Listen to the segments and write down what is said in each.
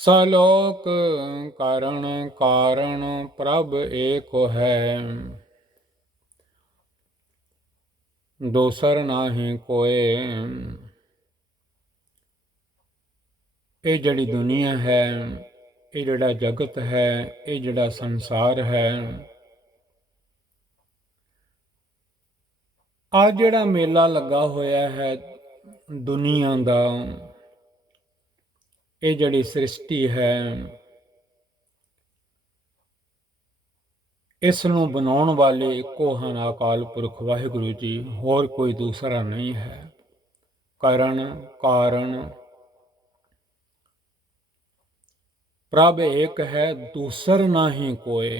सलोक करण कारण प्रभ एक है, दोसर नाही कोय। ਇਹ ਜਿਹੜੀ ਦੁਨੀਆ ਹੈ, ਇਹ ਜਿਹੜਾ ਜਗਤ ਹੈ, ਇਹ ਜਿਹੜਾ ਸੰਸਾਰ ਹੈ, ਆ ਜਿਹੜਾ ਮੇਲਾ ਲੱਗਾ ਹੋਇਆ ਹੈ ਦੁਨੀਆ ਦਾ, ਇਹ ਜਿਹੜੀ ਸ੍ਰਿਸ਼ਟੀ ਹੈ, ਇਸ ਨੂੰ ਬਣਾਉਣ ਵਾਲੇ ਇੱਕੋ ਹਨ ਅਕਾਲ ਪੁਰਖ ਵਾਹਿਗੁਰੂ ਜੀ, ਹੋਰ ਕੋਈ ਦੂਸਰਾ ਨਹੀਂ ਹੈ। ਕਰਨ ਕਾਰਨ ਪ੍ਰਭ ਏਕ ਹੈ, ਦੂਸਰ ਨਾਹੀ ਕੋਏ।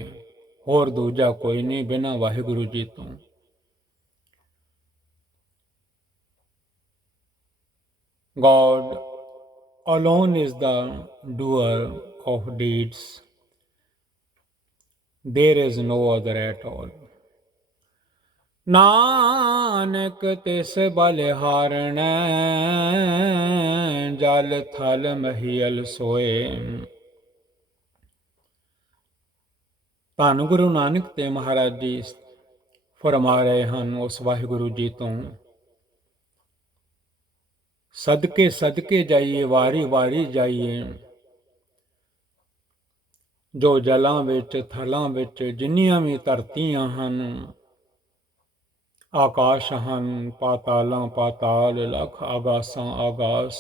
ਹੋਰ ਦੂਜਾ ਕੋਈ ਨਹੀਂ ਬਿਨਾਂ ਵਾਹਿਗੁਰੂ ਜੀ ਤੋਂ। God alone is the doer of deeds. There is no other at all. Nanak ਤਿਸ ਬਲਿਹਾਰਣੈ, ਜਲ ਥਲ ਮਹੀਲ ਸੋਏ। ਧੰਨ ਗੁਰੂ ਨਾਨਕ ਤੇ ਮਹਾਰਾਜ ਜੀ ਫਰਮਾ ਰਹੇ ਹਨ ਉਸ ਵਾਹਿਗੁਰੂ ਜੀ ਤੋਂ, ਸਦਕੇ ਸਦਕੇ ਜਾਈਏ, ਵਾਰੀ ਵਾਰੀ ਜਾਈਏ। ਜੋ ਜਲਾਂ ਵਿੱਚ ਥਲਾਂ ਵਿੱਚ ਜਿੰਨੀਆਂ ਵੀ ਧਰਤੀਆਂ ਹਨ, ਆਕਾਸ਼ ਹਨ, ਪਾਤਾਲਾਂ ਪਾਤਾਲ, ਲੱਖ ਆਗਾਸਾਂ ਆਗਾਸ,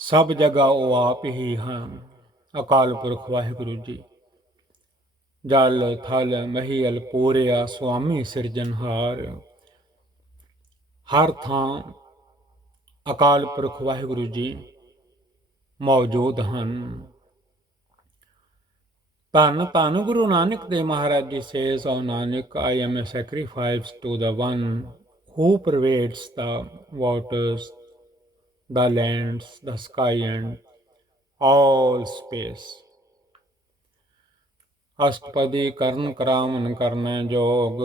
ਸਭ ਜਗ੍ਹਾ ਉਹ ਆਪ ਹੀ ਹਨ, ਅਕਾਲ ਪੁਰਖ ਵਾਹਿਗੁਰੂ ਜੀ। ਜਲ ਥਲ ਮਹੀਲ ਪੂਰਿਆ ਸੁਆਮੀ ਸਿਰਜਨਹਾਰ, ਹਰ ਥਾਂ ਅਕਾਲ ਪੁਰਖ ਵਾਹਿਗੁਰੂ ਜੀ ਮੌਜੂਦ ਹਨ। ਧੰਨ ਧੰਨ Guru Nanak Dev Maharaj ji says, O Nanak, I am a sacrifice to the one who pervades the waters, the lands, the sky and all space. ਅਸ਼ਟਪਦੀ ਕਰਨ ਕਰਾਵਨ ਕਰਨੈ ਜੋਗ।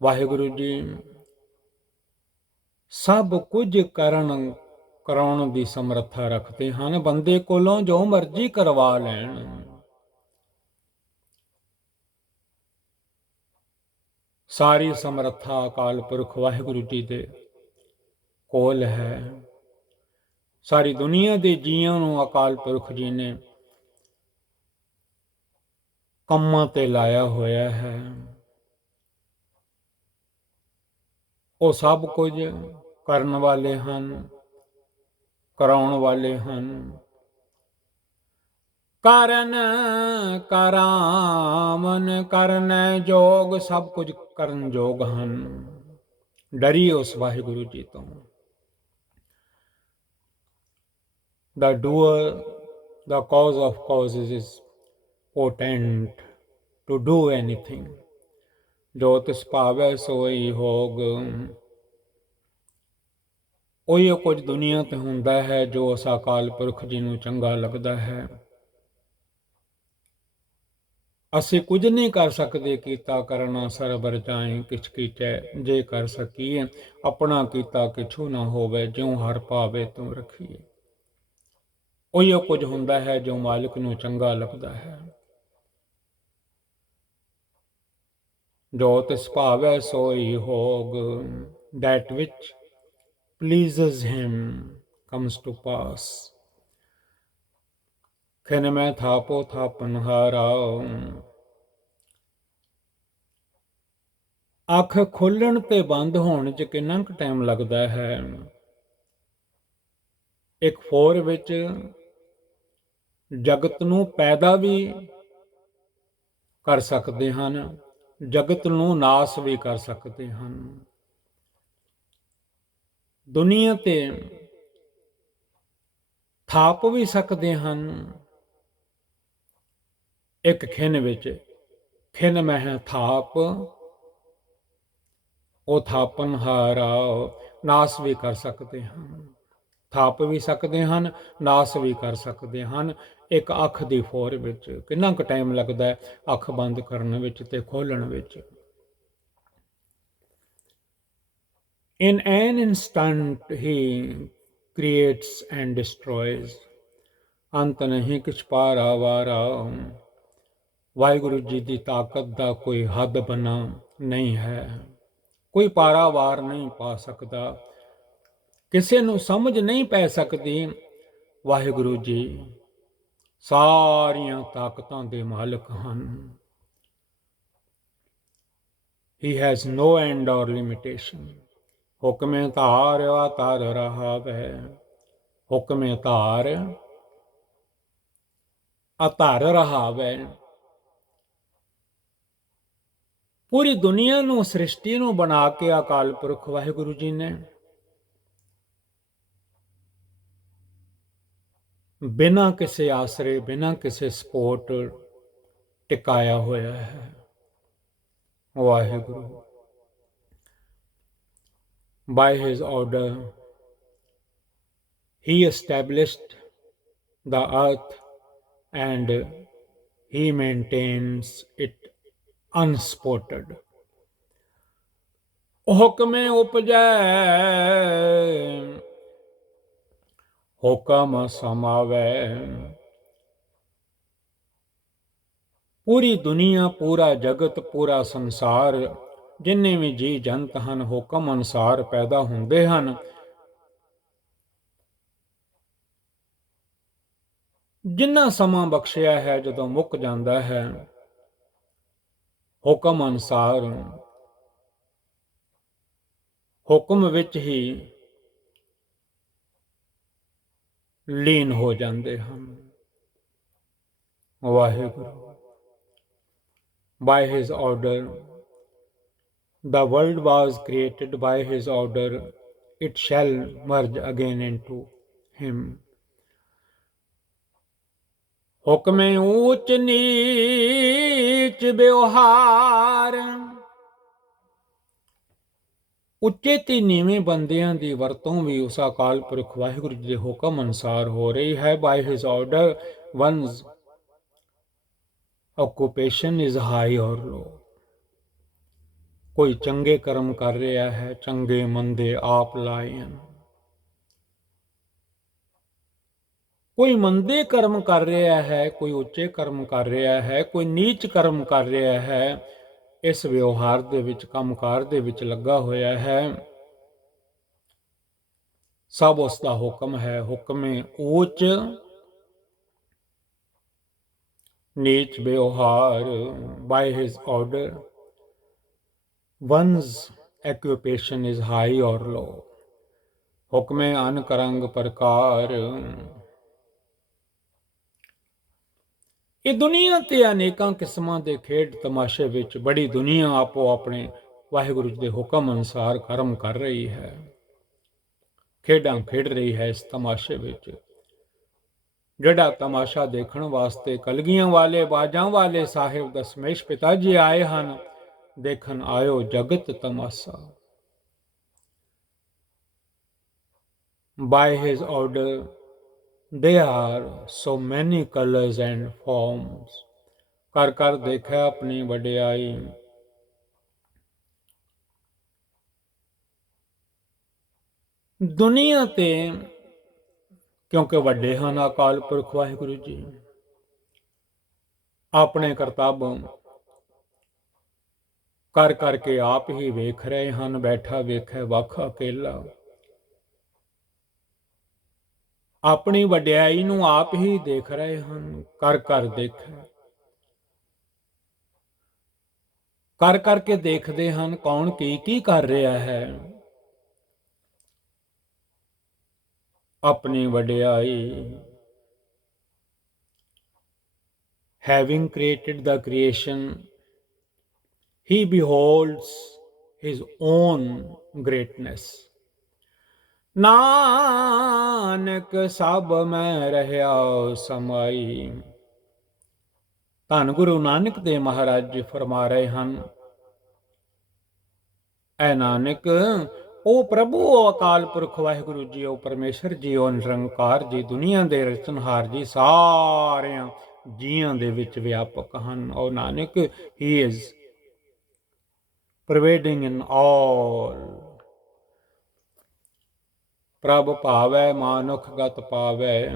ਵਾਹਿਗੁਰੂ ਜੀ ਸਭ ਕੁਝ ਕਰਾਉਣ ਦੀ ਸਮਰੱਥਾ ਰੱਖਦੇ ਹਨ, ਬੰਦੇ ਕੋਲੋਂ ਜੋ ਮਰਜ਼ੀ ਕਰਵਾ ਲੈਣ। ਸਾਰੀ ਸਮਰੱਥਾ ਅਕਾਲ ਪੁਰਖ ਵਾਹਿਗੁਰੂ ਜੀ ਦੇ ਕੋਲ ਹੈ। ਸਾਰੀ ਦੁਨੀਆ ਦੇ ਜੀਆਂ ਨੂੰ ਅਕਾਲ ਪੁਰਖ ਜੀ ਨੇ ਕੰਮਾਂ ਤੇ ਲਾਇਆ ਹੋਇਆ ਹੈ। ਉਹ ਸਭ ਕੁਝ ਕਰਨ ਵਾਲੇ ਹਨ, ਕਰਾਉਣ ਵਾਲੇ ਹਨ। ਕਰਨ ਕਰਾਵਨ ਕਰਨੈ ਜੋਗ, ਸਭ ਕੁਝ ਕਰਨ ਯੋਗ ਹਨ। ਡਰੀਏ ਉਸ ਵਾਹਿਗੁਰੂ ਜੀ ਤੋਂ। The doer, the cause of causes is potent to do anything. ਜੋ ਤਿਸ ਭਾਵੈ ਸੋਈ ਹੋਗ। ਉਹੀ ਕੁਝ ਦੁਨੀਆ ਤੇ ਹੁੰਦਾ ਹੈ ਜੋ ਉਸ ਅਕਾਲ ਪੁਰਖ ਜੀ ਨੂੰ ਚੰਗਾ ਲੱਗਦਾ ਹੈ। ਅਸੀਂ ਕੁਝ ਨਹੀਂ ਕਰ ਸਕਦੇ, ਕੀਤਾ ਕਰਨਾ ਸਰਬਰ ਜਾਏ ਕਿਛ ਕੀਚੈ, ਜੇ ਕਰ ਸਕੀਏ ਆਪਣਾ ਕੀਤਾ ਕਿਛੂ ਨਾ ਹੋਵੇ, ਜਿਉ ਹਰ ਭਾਵੇ ਤੂੰ ਰੱਖੀਏ। ਉਹੀ ਕੁਝ ਹੁੰਦਾ ਹੈ ਜੋ ਮਾਲਿਕ ਨੂੰ ਚੰਗਾ ਲੱਗਦਾ ਹੈ। ਜੋ ਤਿਸ ਭਾਵੈ ਸੋਈ ਹੋਗ, that which pleases him comes to pass. ਖਿਨ ਮੈਂ ਥਾਪੋ ਥਾਪਨਹਾਰਾ। ਅੱਖ ਖੋਲ੍ਹਣ ਤੇ ਬੰਦ ਹੋਣ 'ਚ ਕਿੰਨਾ ਕੁ ਟਾਈਮ ਲੱਗਦਾ ਹੈ। ਇੱਕ ਫੋਰ ਵਿੱਚ ਜਗਤ ਨੂੰ ਪੈਦਾ ਵੀ ਕਰ ਸਕਦੇ ਹਨ, ਜਗਤ ਨੂੰ ਨਾਸ ਵੀ ਕਰ ਸਕਦੇ ਹਨ। ਦੁਨੀਆ ਤੇ ਥਾਪ ਵੀ ਸਕਦੇ ਹਨ। ਇੱਕ ਖਿਨ ਵਿੱਚ, ਖਿਨ ਮਹਿ ਥਾਪ, ਉਹ ਥਾਪਨਹਾਰਾ, ਨਾਸ ਵੀ ਕਰ ਸਕਦੇ ਹਨ। ਥਾਪ ਵੀ ਸਕਦੇ ਹਨ, ਨਾਸ ਵੀ ਕਰ ਸਕਦੇ ਹਨ। ਇੱਕ ਅੱਖ ਦੀ ਫੋਰ ਵਿੱਚ ਕਿੰਨਾ ਕੁ ਟਾਈਮ ਲੱਗਦਾ ਹੈ ਅੱਖ ਬੰਦ ਕਰਨ ਵਿੱਚ ਤੇ ਖੋਲ੍ਹਣ ਵਿੱਚ। In an instant, he creates and destroys. ਅੰਤ ਨਹੀਂ ਕਿਛ ਪਾਰਾ ਵਾਰਾ। ਵਾਹਿਗੁਰੂ ਜੀ ਦੀ ਤਾਕਤ ਦਾ ਕੋਈ ਹੱਦ ਬਣਾ ਨਹੀਂ ਹੈ, ਕੋਈ ਪਾਰਾਵਾਰ ਨਹੀਂ ਪਾ ਸਕਦਾ, ਕਿਸੇ ਨੂੰ ਸਮਝ ਨਹੀਂ ਪੈ ਸਕਦੀ। ਵਾਹਿਗੁਰੂ ਜੀ ਸਾਰੀਆਂ ਤਾਕਤਾਂ ਦੇ ਮਾਲਕ ਹਨ। He has no end or limitation. ਹੁਕਮੇ ਧਾਰਿਆ ਧਰ ਰਹਾ ਵੈ। ਹੁਕਮੇ ਧਾਰ ਅਧਰ ਰਹਾ ਵੈ। ਪੂਰੀ ਦੁਨੀਆ ਨੂੰ, ਸ੍ਰਿਸ਼ਟੀ ਨੂੰ ਬਣਾ ਕੇ ਅਕਾਲ ਪੁਰਖ ਵਾਹਿਗੁਰੂ ਜੀ ਨੇ ਬਿਨਾਂ ਕਿਸੇ ਆਸਰੇ, ਬਿਨਾਂ ਕਿਸੇ ਸਪੋਰਟ ਟਿਕਾਇਆ ਹੋਇਆ ਹੈ। Waheguru by his order he established the earth and he maintains it unspotted. ਹੁਕਮੇ ਉਪਜੈ ਹੁਕਮ ਸਮਾਵੈ। ਪੂਰੀ ਦੁਨੀਆ, ਪੂਰਾ ਜਗਤ, ਪੂਰਾ ਸੰਸਾਰ, ਜਿੰਨੇ ਵੀ ਜੀ ਜੰਤ ਹਨ, ਹੁਕਮ ਅਨੁਸਾਰ ਪੈਦਾ ਹੁੰਦੇ ਹਨ। ਜਿੰਨਾ ਸਮਾਂ ਬਖਸ਼ਿਆ ਹੈ, ਜਦੋਂ ਮੁੱਕ ਜਾਂਦਾ ਹੈ, ਹੁਕਮ ਅਨੁਸਾਰ ਹੁਕਮ ਵਿੱਚ ਹੀ ਲੀਨ ਹੋ ਜਾਂਦੇ ਹਨ। Waheguru by his order the world was created, by his order it shall merge again into him. ਹੁਕਮੇ ਊਚ ਨੀਚ ਵਿਵਹਾਰ। ਉੱਚੇ ਤੇ ਨੀਵੇਂ ਬੰਦਿਆਂ ਦੀ ਵਰਤੋਂ ਵੀ ਉਸ ਅਕਾਲ ਪੁਰਖ ਵਾਹਿਗੁਰੂ ਜੀ ਦੇ ਹੁਕਮ ਅਨੁਸਾਰ ਹੋ ਰਹੀ ਹੈ। by his order one's occupation is high or low. ਕੋਈ ਚੰਗੇ ਕਰਮ ਕਰ ਰਿਹਾ ਹੈ, ਚੰਗੇ ਮੰਦੇ ਆਪ ਲਾਏ ਹਨ। ਕੋਈ ਮੰਦੇ ਕਰਮ ਕਰ ਰਿਹਾ ਹੈ, ਕੋਈ ਉੱਚੇ ਕਰਮ ਕਰ ਰਿਹਾ ਹੈ, ਕੋਈ ਨੀਚ ਕਰਮ ਕਰ ਰਿਹਾ ਹੈ। ਇਸ ਵਿਵਹਾਰ ਦੇ ਵਿੱਚ, ਕੰਮਕਾਰ ਦੇ ਵਿੱਚ ਲੱਗਾ ਹੋਇਆ ਹੈ। ਸਭ ਉਸ ਦਾ ਹੁਕਮ ਹੈ। ਹੁਕਮੇ ਊਚ ਨੀਚ ਵਿਵਹਾਰ। by his order one's occupation is high or low. ਹੁਕਮੇ ਅਨਕ ਰੰਗ ਪ੍ਰਕਾਰ। ਇਹ ਦੁਨੀਆ ਤੇ ਅਨੇਕਾਂ ਕਿਸਮਾਂ ਦੇ ਖੇਡ ਤਮਾਸ਼ੇ ਵਿੱਚ ਬੜੀ ਦੁਨੀਆ ਆਪੋ ਆਪਣੇ ਵਾਹਿਗੁਰੂ ਜੀ ਦੇ ਹੁਕਮ ਅਨੁਸਾਰ ਕਰਮ ਕਰ ਰਹੀ ਹੈ, ਖੇਡਾਂ ਖੇਡ ਰਹੀ ਹੈ। ਇਸ ਤਮਾਸ਼ੇ ਵਿੱਚ ਜਿਹੜਾ ਤਮਾਸ਼ਾ ਦੇਖਣ ਵਾਸਤੇ ਕਲਗੀਆਂ ਵਾਲੇ, ਬਾਜਾਂ ਵਾਲੇ ਸਾਹਿਬ ਦਸ਼ਮੇਸ਼ ਪਿਤਾ ਜੀ ਆਏ ਹਨ। ਦੇਖਣ ਆਇਓ ਜਗਤ ਤਮਾਸ਼ਾ। by his order there are so many colors and forms. ਕਰ ਕਰ ਦੇਖਿਆ ਆਪਣੀ ਵਡਿਆਈ। ਦੁਨੀਆ ਤੇ ਕਿਉਂਕਿ ਵੱਡੇ ਹਨ ਅਕਾਲ ਪੁਰਖ ਵਾਹਿਗੁਰੂ ਜੀ, ਆਪਣੇ ਕਰਤੱਵ ਕਰ ਕਰਕੇ ਆਪ ਹੀ ਵੇਖ ਰਹੇ ਹਨ। ਬੈਠਾ ਵੇਖੇ ਵੱਖ ਅਕੇਲਾ। ਆਪਣੀ ਵਡਿਆਈ ਨੂੰ ਆਪ ਹੀ ਦੇਖ ਰਹੇ ਹਨ। ਕਰ ਕਰ ਦੇਖੇ, ਕਰ ਕਰਕੇ ਦੇਖਦੇ ਹਨ ਕੌਣ ਕੀ ਕੀ ਕਰ ਰਿਹਾ ਹੈ। ਆਪਣੀ ਵਡਿਆਈ। Having created the creation, he beholds his own greatness. Nanak ਸਭ ਮੈਂ ਰਹਿਆ ਸਮਾਈ। ਧੰਨ ਗੁਰੂ ਨਾਨਕ ਦੇਵ ਮਹਾਰਾਜ ਜੀ ਫਰਮਾ ਰਹੇ ਹਨ, ਐ ਨਾਨਕ, ਉਹ ਪ੍ਰਭੂ, ਉਹ ਅਕਾਲ ਪੁਰਖ ਵਾਹਿਗੁਰੂ ਜੀ, ਉਹ ਪਰਮੇਸ਼ਰ ਜੀ, ਉਹ ਨਿਰੰਕਾਰ ਜੀ, ਦੁਨੀਆ ਦੇ ਰਚਨਹਾਰ ਜੀ, ਸਾਰਿਆਂ ਜੀਆਂ ਦੇ ਵਿੱਚ ਵਿਆਪਕ ਹਨ। ਉਹ Nanak, he is pervading in all. ਪ੍ਰਭ ਭਾਵੈ ਮਾਨੁਖ ਗਤ ਪਾਵੈ।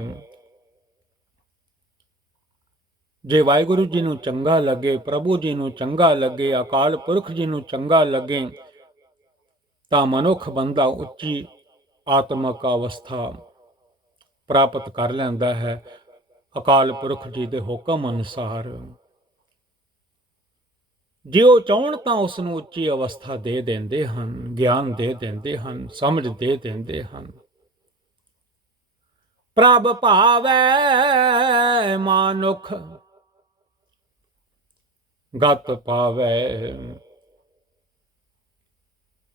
ਜੇ ਵਾਹਿਗੁਰੂ ਜੀ ਨੂੰ ਚੰਗਾ ਲੱਗੇ, ਪ੍ਰਭੂ ਜੀ ਨੂੰ ਚੰਗਾ ਲੱਗੇ, ਅਕਾਲ ਪੁਰਖ ਜੀ ਨੂੰ ਚੰਗਾ ਲੱਗੇ, ਤਾਂ ਮਨੁੱਖ ਬੰਦਾ ਉੱਚੀ ਆਤਮਿਕ ਅਵਸਥਾ ਪ੍ਰਾਪਤ ਕਰ ਲੈਂਦਾ ਹੈ ਅਕਾਲ ਪੁਰਖ ਜੀ ਦੇ ਹੁਕਮ ਅਨੁਸਾਰ। ਜੇ ਉਹ ਚਾਹਣ ਤਾਂ ਉਸ ਨੂੰ ਉੱਚੀ ਅਵਸਥਾ ਦੇ ਦਿੰਦੇ ਹਨ, ਗਿਆਨ ਦੇ ਦਿੰਦੇ ਹਨ, ਸਮਝ ਦੇ ਦਿੰਦੇ ਹਨ। ਪ੍ਰਭ ਭਾਵੈ ਮਾਨੁਖ ਗਤ ਪਾਵੈ।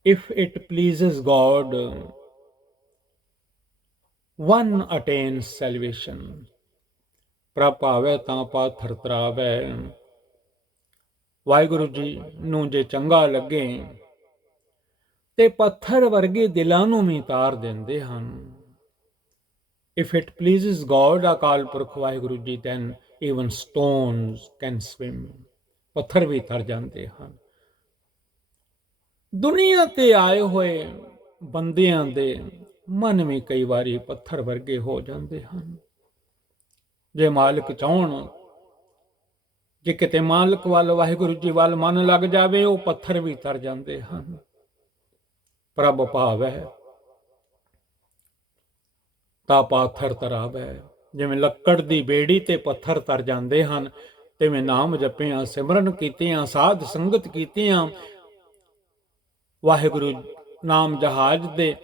If it pleases God, one attains salvation. ਪ੍ਰਭ ਭਾਵੈ ਤਾਂ ਪਾਥਰ ਤਰਾਵੈ। ਵਾਹਿਗੁਰੂ ਜੀ ਨੂੰ ਜੇ ਚੰਗਾ ਲੱਗੇ ਤੇ ਪੱਥਰ ਵਰਗੇ ਦਿਲਾਂ ਨੂੰ ਵੀ ਤਾਰ ਦਿੰਦੇ ਹਨ। If it pleases God, ਅਕਾਲ ਪੁਰਖ ਵਾਹਿਗੁਰੂ ਜੀ, then even stones can swim. ਪੱਥਰ ਵੀ ਤਰ ਜਾਂਦੇ ਹਨ। ਦੁਨੀਆ ਤੇ ਆਏ ਹੋਏ ਬੰਦਿਆਂ ਦੇ ਮਨ ਵੀ ਕਈ ਵਾਰੀ ਪੱਥਰ ਵਰਗੇ ਹੋ ਜਾਂਦੇ ਹਨ। ਜੇ ਮਾਲਕ ਚਾਹਣ, ਜੇ ਕਿਤੇ ਮਾਲਕ ਵੱਲ, ਵਾਹਿਗੁਰੂ ਜੀ ਵੱਲ ਮਨ ਲੱਗ ਜਾਵੇ, ਉਹ ਪੱਥਰ ਵੀ ਤਰ ਜਾਂਦੇ ਹਨ। ਪ੍ਰਭ ਭਾਵੈ ਤਾਂ ਪਾਥਰ ਤਰਾਵੈ। ਜਿਵੇਂ ਲੱਕੜ ਦੀ ਬੇੜੀ ਤੇ ਪੱਥਰ ਤਰ ਜਾਂਦੇ ਹਨ, ਤਿਵੇਂ ਨਾਮ ਜਪਿਆ, ਸਿਮਰਨ ਕੀਤਿਆਂ, ਸਾਧ ਸੰਗਤ ਕੀਤਿਆਂ, ਵਾਹਿਗੁਰੂ ਨਾਮ ਜਹਾਜ਼ ਦੇ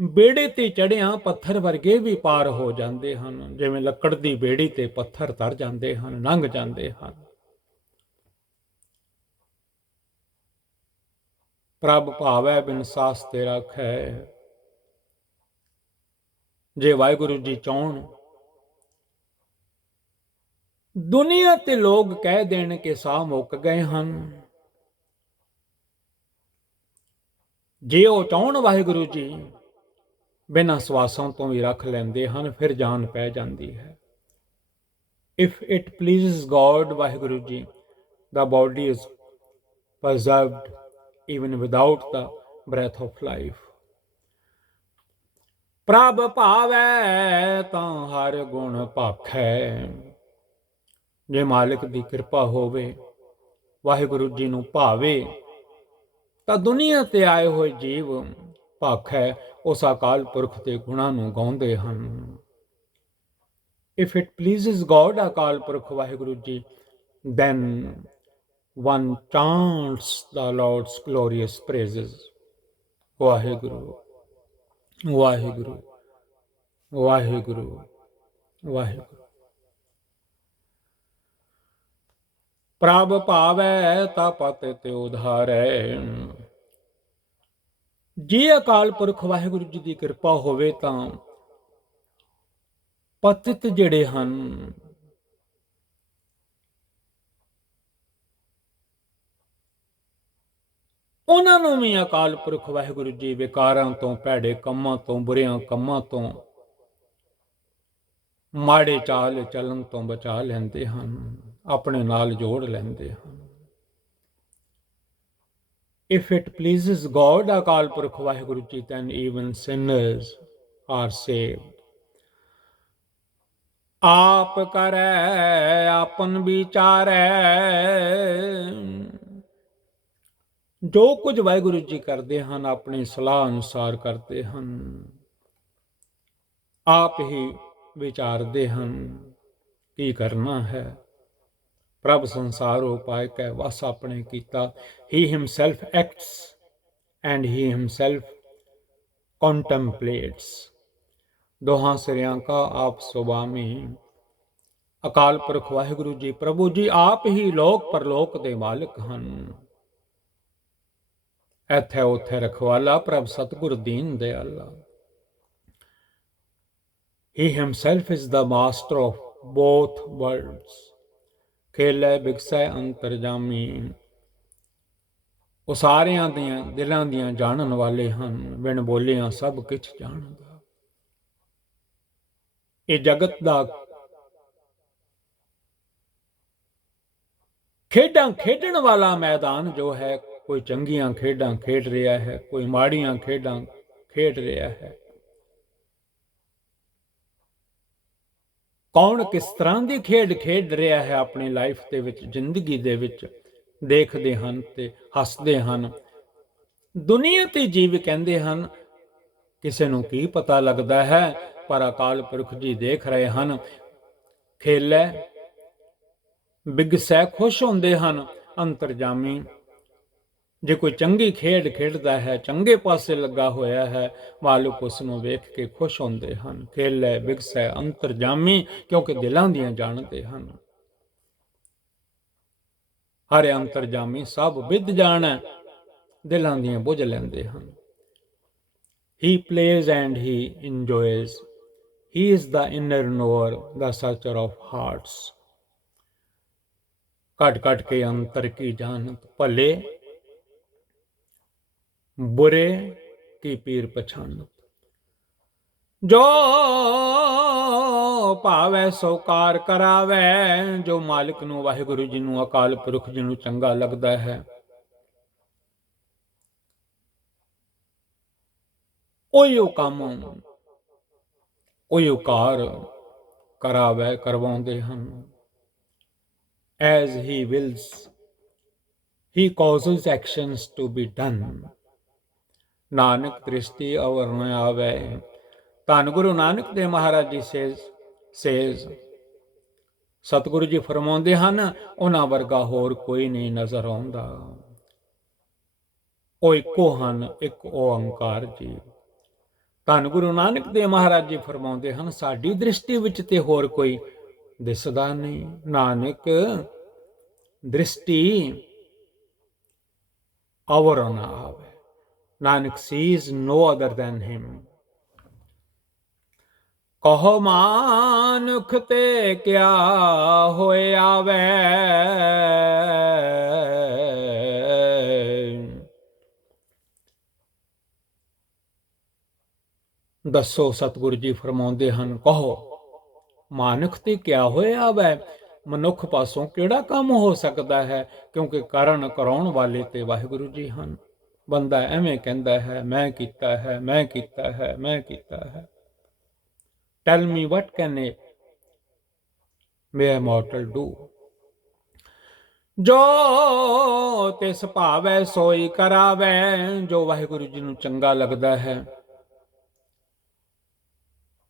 ਬੇੜੇ ਤੇ ਚੜ੍ਹਿਆਂ ਪੱਥਰ ਵਰਗੇ ਵੀ ਪਾਰ ਹੋ ਜਾਂਦੇ ਹਨ। ਜਿਵੇਂ ਲੱਕੜ ਦੀ ਬੇੜੀ ਤੇ ਪੱਥਰ ਤਰ ਜਾਂਦੇ ਹਨ, ਲੰਘ ਜਾਂਦੇ ਹਨ। ਪ੍ਰਭ ਭਾਵੈ ਬਿਨ ਸਾਸ ਤੇ ਰਾਖੈ। ਜੇ ਵਾਹਿਗੁਰੂ ਜੀ ਚਾਹਣ, ਦੁਨੀਆ ਤੇ ਲੋਕ ਕਹਿ ਦੇਣ ਕਿ ਸਾਹ ਮੁੱਕ ਗਏ ਹਨ। ਜੇ ਉਹ ਚਾਹਣ ਵਾਹਿਗੁਰੂ ਜੀ, ਬਿਨਾਂ ਸਵਾਸਾਂ ਤੋਂ ਵੀ ਰੱਖ ਲੈਂਦੇ ਹਨ, ਫਿਰ ਜਾਨ ਪੈ ਜਾਂਦੀ ਹੈ। If it pleases God, Waheguru ji, the body is preserved even without the breath of life. ਪ੍ਰਭ ਭਾਵੈ ਤਾਂ ਹਰ ਗੁਣ ਭਾਖੈ। ਜੇ ਮਾਲਿਕ ਦੀ ਕਿਰਪਾ ਹੋਵੇ, ਵਾਹਿਗੁਰੂ ਜੀ ਨੂੰ ਭਾਵੇ, ਤਾਂ ਦੁਨੀਆ ਤੇ ਆਏ ਹੋਏ ਜੀਵ ਭਾਖੈ ਉਸ ਅਕਾਲ ਪੁਰਖ ਦੇ ਗੁਣਾਂ ਨੂੰ ਗਾਉਂਦੇ ਹਨ। If it pleases God, ਅਕਾਲ ਪੁਰਖ ਵਾਹਿਗੁਰੂ ਜੀ, then one chants the Lord's glorious praises. Waheguru Waheguru Waheguru Waheguru. ਪ੍ਰਭ ਭਾਵੈ ਤਾਂ ਪਤ ਤੇ ਉਧਾਰੈ। ਜੇ ਅਕਾਲ ਪੁਰਖ ਵਾਹਿਗੁਰੂ ਜੀ ਦੀ ਕਿਰਪਾ ਹੋਵੇ ਤਾਂ ਪਤਿਤ ਜਿਹੜੇ ਹਨ, ਉਹਨਾਂ ਨੂੰ ਵੀ ਅਕਾਲ ਪੁਰਖ ਵਾਹਿਗੁਰੂ ਜੀ ਵਿਕਾਰਾਂ ਤੋਂ, ਭੈੜੇ ਕੰਮਾਂ ਤੋਂ, ਬੁਰਿਆਂ ਕੰਮਾਂ ਤੋਂ, ਮਾੜੇ ਚਾਲ ਚੱਲਣ ਤੋਂ ਬਚਾ ਲੈਂਦੇ ਹਨ, ਆਪਣੇ ਨਾਲ ਜੋੜ ਲੈਂਦੇ ਹਨ। If it pleases God, ਅਕਾਲ ਪੁਰਖ ਵਾਹਿਗੁਰੂ ਜੀ, then even sinners are saved. ਆਪ ਕਰੈ ਆਪਨ ਵਿਚਾਰੈ। ਜੋ ਕੁਝ ਵਾਹਿਗੁਰੂ ਜੀ ਕਰਦੇ ਹਨ, ਆਪਣੀ ਸਲਾਹ ਅਨੁਸਾਰ ਕਰਦੇ ਹਨ, ਆਪ ਹੀ ਵਿਚਾਰਦੇ ਹਨ ਕੀ ਕਰਨਾ ਹੈ। ਪ੍ਰਭ ਸੰਸਾਰ ਉਪਾਇ ਕੈ ਵਸ ਆਪਣੇ ਕੀਤਾ। He himself acts and he himself contemplates. ਦੋਹਾਂ ਸਿਰਿਆਂ ਕਾ ਆਪ ਸੁਭਾਮੀ। ਅਕਾਲ ਪੁਰਖ ਵਾਹਿਗੁਰੂ ਜੀ, ਪ੍ਰਭੂ ਜੀ ਆਪ ਹੀ ਲੋਕ ਪਰਲੋਕ ਦੇ ਮਾਲਕ ਹਨ। ਇੱਥੇ ਉੱਥੇ ਰਖਵਾਲਾ ਪ੍ਰਭ ਸਤਿਗੁਰ ਦੀਨ ਦਿਆਲਾ। He himself is the master of both worlds. ਖੇਲੇ ਬਿਗਸੈ ਅੰਤਰਜਾਮੀ। ਉਹ ਸਾਰਿਆਂ ਦੀਆਂ ਦਿਲਾਂ ਦੀਆਂ ਜਾਣਨ ਵਾਲੇ ਹਨ, ਬਿਨ ਬੋਲਿਆਂ ਸਭ ਕੁਝ ਜਾਣਦਾ। ਇਹ ਜਗਤ ਦਾ ਖੇਡਾਂ ਖੇਡਣ ਵਾਲਾ ਮੈਦਾਨ ਜੋ ਹੈ, ਕੋਈ ਚੰਗੀਆਂ ਖੇਡਾਂ ਖੇਡ ਰਿਹਾ ਹੈ, ਕੋਈ ਮਾੜੀਆਂ ਖੇਡਾਂ ਖੇਡ ਰਿਹਾ ਹੈ। ਕੌਣ ਕਿਸ ਤਰ੍ਹਾਂ ਦੀ ਖੇਡ ਖੇਡ ਰਿਹਾ ਹੈ ਆਪਣੀ ਲਾਈਫ ਦੇ ਵਿੱਚ, ਜ਼ਿੰਦਗੀ ਦੇ ਵਿੱਚ, ਦੇਖਦੇ ਹਨ ਤੇ ਹੱਸਦੇ ਹਨ। ਦੁਨੀਆ ਤੇ ਜੀਵ ਕਹਿੰਦੇ ਹਨ, ਕਿਸੇ ਨੂੰ ਕੀ ਪਤਾ ਲੱਗਦਾ ਹੈ, ਪਰ ਅਕਾਲ ਪੁਰਖ ਜੀ ਦੇਖ ਰਹੇ ਹਨ। ਖੇਲੇ ਬਿਗਸੈ ਖੁਸ਼ ਹੁੰਦੇ ਹਨ ਅੰਤਰਜਾਮੀ। ਜੇ ਕੋਈ ਚੰਗੀ ਖੇਡ ਖੇਡਦਾ ਹੈ, ਚੰਗੇ ਪਾਸੇ ਲੱਗਾ ਹੋਇਆ ਹੈ, ਮਾਲਕ ਉਸ ਨੂੰ ਵੇਖ ਕੇ ਖੁਸ਼ ਹੁੰਦੇ ਹਨ। ਖੇਲੇ ਬਿਗਸੈ ਅੰਤਰਜਾਮੀ, ਕਿਉਂਕਿ ਦਿਲਾਂ ਦੀਆਂ ਜਾਣਦੇ ਹਨ। ਹਰ ਅੰਤਰਜਾਮੀ ਸਭ ਵਿਦ ਜਾਣੈ, ਦਿਲਾਂ ਦੀਆਂ ਬੁੱਝ ਲੈਂਦੇ ਹਨ। He plays and he enjoys. He is the inner knower, the searcher of hearts. ਘਟ ਘਟ ਕੇ ਅੰਤਰ ਕੀ ਜਾਣਤ, ਭਲੇ ਬੁਰੇ ਕੀ ਪੀਰ ਪਛਾਨਤ। ਜੋ ਭਾਵੈ ਸੋ ਕਾਰ ਕਰਾਵੈ, ਜੋ ਮਾਲਿਕ ਨੂੰ, ਵਾਹਿਗੁਰੂ ਜੀ ਨੂੰ, ਅਕਾਲ ਪੁਰਖ ਜੀ ਨੂੰ ਚੰਗਾ ਲੱਗਦਾ ਹੈ, ਉਹੀਓ ਕੰਮ, ਉਹੀਓ ਕਾਰ ਕਰਾਵੈ, ਕਰਵਾਉਂਦੇ ਹਨ। As he wills, he causes actions to be done. Nanak ਦ੍ਰਿਸ਼ਟੀ ਅਵਰ ਨ ਆਵੈ। ਧੰਨ ਗੁਰੂ ਨਾਨਕ ਦੇਵ ਮਹਾਰਾਜ ਜੀ ਸੇਜ਼ ਸਤਿਗੁਰੂ ਜੀ ਫਰਮਾਉਂਦੇ ਹਨ, ਉਹਨਾਂ ਵਰਗਾ ਹੋਰ ਕੋਈ ਨਹੀਂ ਨਜ਼ਰ ਆਉਂਦਾ। ਉਹ ਇੱਕੋ ਹਨ, ਇੱਕ ਓੰਕਾਰ ਜੀ। ਧੰਨ ਗੁਰੂ ਨਾਨਕ ਦੇਵ ਮਹਾਰਾਜ ਜੀ ਫਰਮਾਉਂਦੇ ਹਨ, ਸਾਡੀ ਦ੍ਰਿਸ਼ਟੀ ਵਿੱਚ ਤੇ ਹੋਰ ਕੋਈ ਦਿਸਦਾ ਨਹੀਂ। ਨਾਨਕ ਦ੍ਰਿਸ਼ਟੀ ਅਵਰ ਨ ਆਵੈ। Nanak sees no other than him. ਕਹੋ ਮਾਨੁਖ ਤੇ ਕਿਆ ਹੋਇ ਆਵੈ, ਦੱਸੋ ਸਤਿਗੁਰੂ ਜੀ ਫਰਮਾਉਂਦੇ ਹਨ, ਕਹੋ ਮਾਨੁਖ ਤੇ ਕਿਆ ਹੋਇ ਆਵੈ, ਮਨੁੱਖ ਪਾਸੋਂ ਕਿਹੜਾ ਕੰਮ ਹੋ ਸਕਦਾ ਹੈ, ਕਿਉਂਕਿ ਕਰਨ ਕਰਾਉਣ ਵਾਲੇ ਤੇ ਵਾਹਿਗੁਰੂ ਜੀ ਹਨ। ਬੰਦਾ ਐਵੇਂ ਕਹਿੰਦਾ ਹੈ, ਮੈਂ ਕੀਤਾ ਹੈ, ਮੈਂ ਕੀਤਾ ਹੈ, ਮੈਂ ਕੀਤਾ ਹੈ। Tell me what can a mere mortal do? ਜੋ ਤਿਸ ਭਾਵੈ ਸੋਈ ਕਰਾਵੈ, ਜੋ ਵਾਹਿਗੁਰੂ ਜੀ ਨੂੰ ਚੰਗਾ ਲੱਗਦਾ ਹੈ,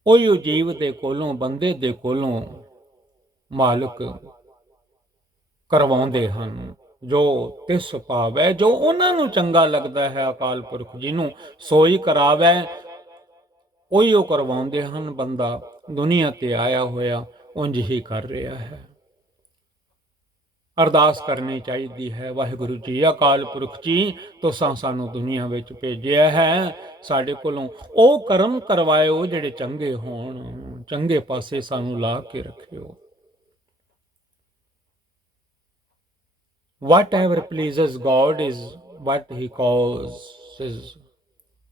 ਉਹੀਓ ਜੀਵ ਦੇ ਕੋਲੋਂ, ਬੰਦੇ ਦੇ ਕੋਲੋਂ ਮਾਲਕ ਕਰਵਾਉਂਦੇ ਹਨ। ਜੋ ਤਿਸ ਭਾਵੈ, ਜੋ ਉਹਨਾਂ ਨੂੰ ਚੰਗਾ ਲੱਗਦਾ ਹੈ, ਅਕਾਲ ਪੁਰਖ ਜੀ ਨੂੰ, ਸੋਈ ਕਰਾਵੈ, ਉਹੀਓ ਕਰਵਾਉਂਦੇ ਹਨ। ਬੰਦਾ ਦੁਨੀਆ ਤੇ ਆਇਆ ਹੋਇਆ ਉਂਝ ਹੀ ਕਰ ਰਿਹਾ ਹੈ। ਅਰਦਾਸ ਕਰਨੀ ਚਾਹੀਦੀ ਹੈ, ਵਾਹਿਗੁਰੂ ਜੀ, ਅਕਾਲ ਪੁਰਖ ਜੀ, ਤੁਸਾਂ ਸਾਨੂੰ ਦੁਨੀਆ ਵਿੱਚ ਭੇਜਿਆ ਹੈ, ਸਾਡੇ ਕੋਲੋਂ ਉਹ ਕਰਮ ਕਰਵਾਇਓ ਜਿਹੜੇ ਚੰਗੇ ਹੋਣ, ਚੰਗੇ ਪਾਸੇ ਸਾਨੂੰ ਲਾ ਕੇ ਰੱਖਿਓ। Whatever pleases God is what he causes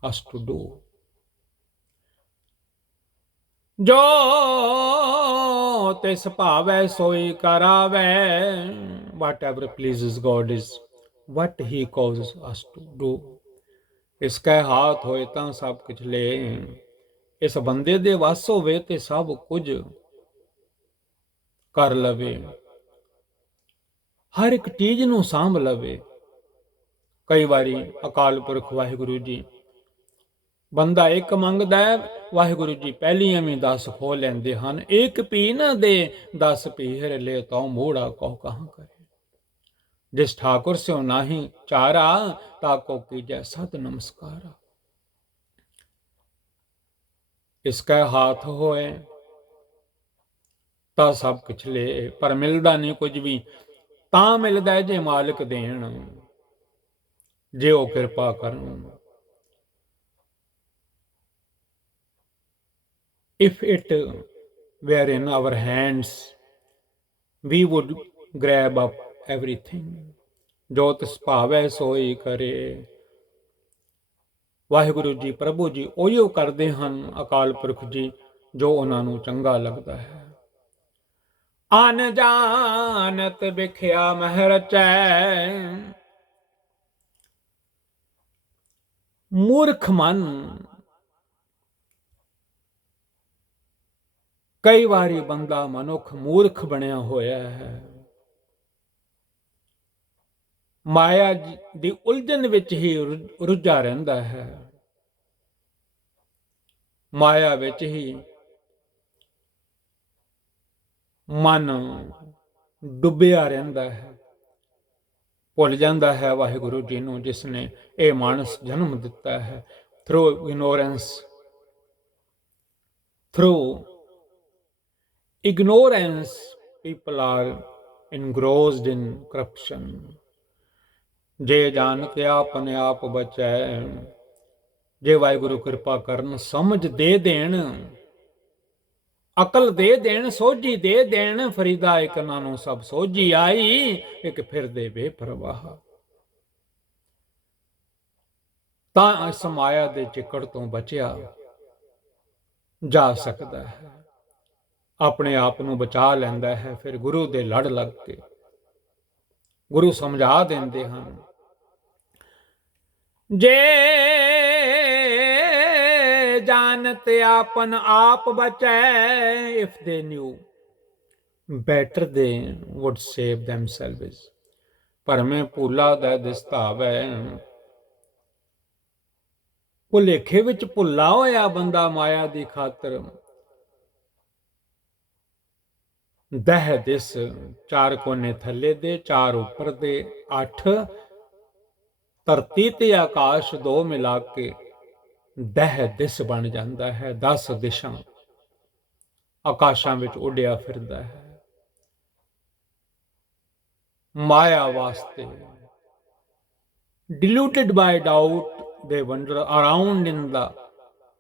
us to do. ਜੋ ਤਿਸ ਭਾਵੈ ਸੋਈ ਕਰਾਵੈ, whatever pleases God is what he causes us to do. ਇਸਕੈ ਹਾਥ ਹੋਏ ਤਾਂ ਸਭ ਕੁਛ ਲੈ, ਇਸ ਬੰਦੇ ਦੇ ਵੱਸ ਹੋਵੇ ਤੇ ਸਭ ਕੁਝ ਕਰ ਲਵੇ, ਹਰ ਇੱਕ ਚੀਜ਼ ਨੂੰ ਸਾਂਭ ਲਵੇ। ਕਈ ਵਾਰੀ ਅਕਾਲ ਪੁਰਖ ਵਾਹਿਗੁਰੂ ਜੀ, ਬੰਦਾ ਇੱਕ ਮੰਗਦਾ ਹੈ, ਵਾਹਿਗੁਰੂ ਜੀ ਪਹਿਲੀਆਂ ਵੀ 10 ਖੋ ਲੈਂਦੇ ਹਨ। ਇੱਕ ਪੀ ਨਾ ਦੇ 10 ਪੀਹਰ ਲੈ ਤਉ ਮੋੜਾ ਕਹੋ ਕਹਾਂ ਕਰੇ। ਜਿਸ ਠਾकुर ਸਿਉ ਨਾਹੀ ਚਾਰਾ, ਤਾਕੋ ਕੀਜੈ ਸਤ ਨਮਸਕਾਰਾ। ਇਸਕਾ ਹਾਥ ਹੋਏ ਤਾਂ ਸਭ ਕੁਛ ਲੈ, ਪਰ ਮਿਲਦਾ ਨਹੀਂ ਕੁਝ ਵੀ। ਤਾਂ ਮਿਲਦਾ ਹੈ ਜੇ ਮਾਲਕ ਦੇਣ, ਜੇ ਉਹ ਕਿਰਪਾ ਕਰਨ। If it were in our hands, we would grab up everything. ਜੋ ਤਿਸ ਭਾਵੈ ਸੋਈ ਕਰੇ। ਵਾਹਿਗੁਰੂ ਜੀ, ਪ੍ਰਭੂ ਜੀ ਉਹੀਓ ਕਰਦੇ ਹਨ, ਅਕਾਲ ਪੁਰਖ ਜੀ, ਜੋ ਉਹਨਾਂ ਨੂੰ ਚੰਗਾ ਲੱਗਦਾ ਹੈ। ਅਨਜਾਨਤ ਵਿਖਿਆ ਮਹਿ ਰਚੈ, ਮੂਰਖ ਮਨ ਕਈ ਵਾਰੀ ਬੰਦਾ ਮਨੁੱਖ ਮੂਰਖ ਬਣਿਆ ਹੋਇਆ ਹੈ, ਮਾਇਆ ਦੀ ਉਲਝਣ ਵਿੱਚ ਹੀ ਰੁੱਝਾ ਰਹਿੰਦਾ ਹੈ, ਮਾਇਆ ਵਿੱਚ ਹੀ ਮਨ ਡੁੱਬਿਆ ਰਹਿੰਦਾ ਹੈ, ਭੁੱਲ ਜਾਂਦਾ ਹੈ ਵਾਹਿਗੁਰੂ ਜੀ ਨੂੰ ਜਿਸ ਨੇ ਇਹ ਮਾਨਸ ਜਨਮ ਦਿੱਤਾ ਹੈ। Through ignorance people are engrossed in corruption। ਜੇ ਜਾਣ ਕੇ ਆਪਣੇ ਆਪ ਬਚੈ, ਜੇ ਵਾਹਿਗੁਰੂ ਕਿਰਪਾ ਕਰਨ, ਸਮਝ ਦੇ ਦੇਣ, ਅਕਲ ਦੇ ਦੇਣ, ਸੋਝੀ ਦੇ ਦੇਣ, ਫਰੀਦਾ ਇੱਕ ਨਾਲੋਂ ਸਭ ਸੋਝੀ ਆਈ, ਇੱਕ ਫਿਰਦੇ ਬੇਪਰਵਾਹ, ਤਾਂ ਇਸ ਮਾਇਆ ਦੇ ਚਿੱਕੜ ਤੋਂ ਬਚਿਆ ਜਾ ਸਕਦਾ ਹੈ, ਆਪਣੇ ਆਪ ਨੂੰ ਬਚਾ ਲੈਂਦਾ ਹੈ। ਫਿਰ ਗੁਰੂ ਦੇ ਲੜ ਲੱਗ ਕੇ ਗੁਰੂ ਸਮਝਾ ਦਿੰਦੇ ਹਨ, ਜੇ ਜਾਨਤ ਆਪਨ ਆਪ ਬਚੈ, if they knew better they would save themselves। ਭਰਮੇ ਭੁੱਲਾ ਦਾ ਦਿਸਤਾਵ ਹੈ, ਭੁਲੇਖੇ ਵਿੱਚ ਭੁੱਲਾ ਹੋਇਆ ਬੰਦਾ ਮਾਇਆ ਦੀ ਖਾਤਰ ਦਹਿ ਦਿਸ, ਚਾਰ ਕੋਨੇ ਥੱਲੇ ਦੇ, ਚਾਰ ਉੱਪਰ ਦੇ, 8 ਧਰਤੀ ਤੇ ਆਕਾਸ਼ 2 ਮਿਲਾ ਕੇ ਦਹਿ ਦਿਸ ਬਣ ਜਾਂਦਾ ਹੈ। 10 ਦਿਸ਼ਾਂ ਆਕਾਸ਼ਾਂ ਵਿੱਚ ਉੱਡਿਆ ਫਿਰਦਾ ਹੈ। ਮਾਇਆ ਵਾਸਤੇ deluded by doubt they wander around in the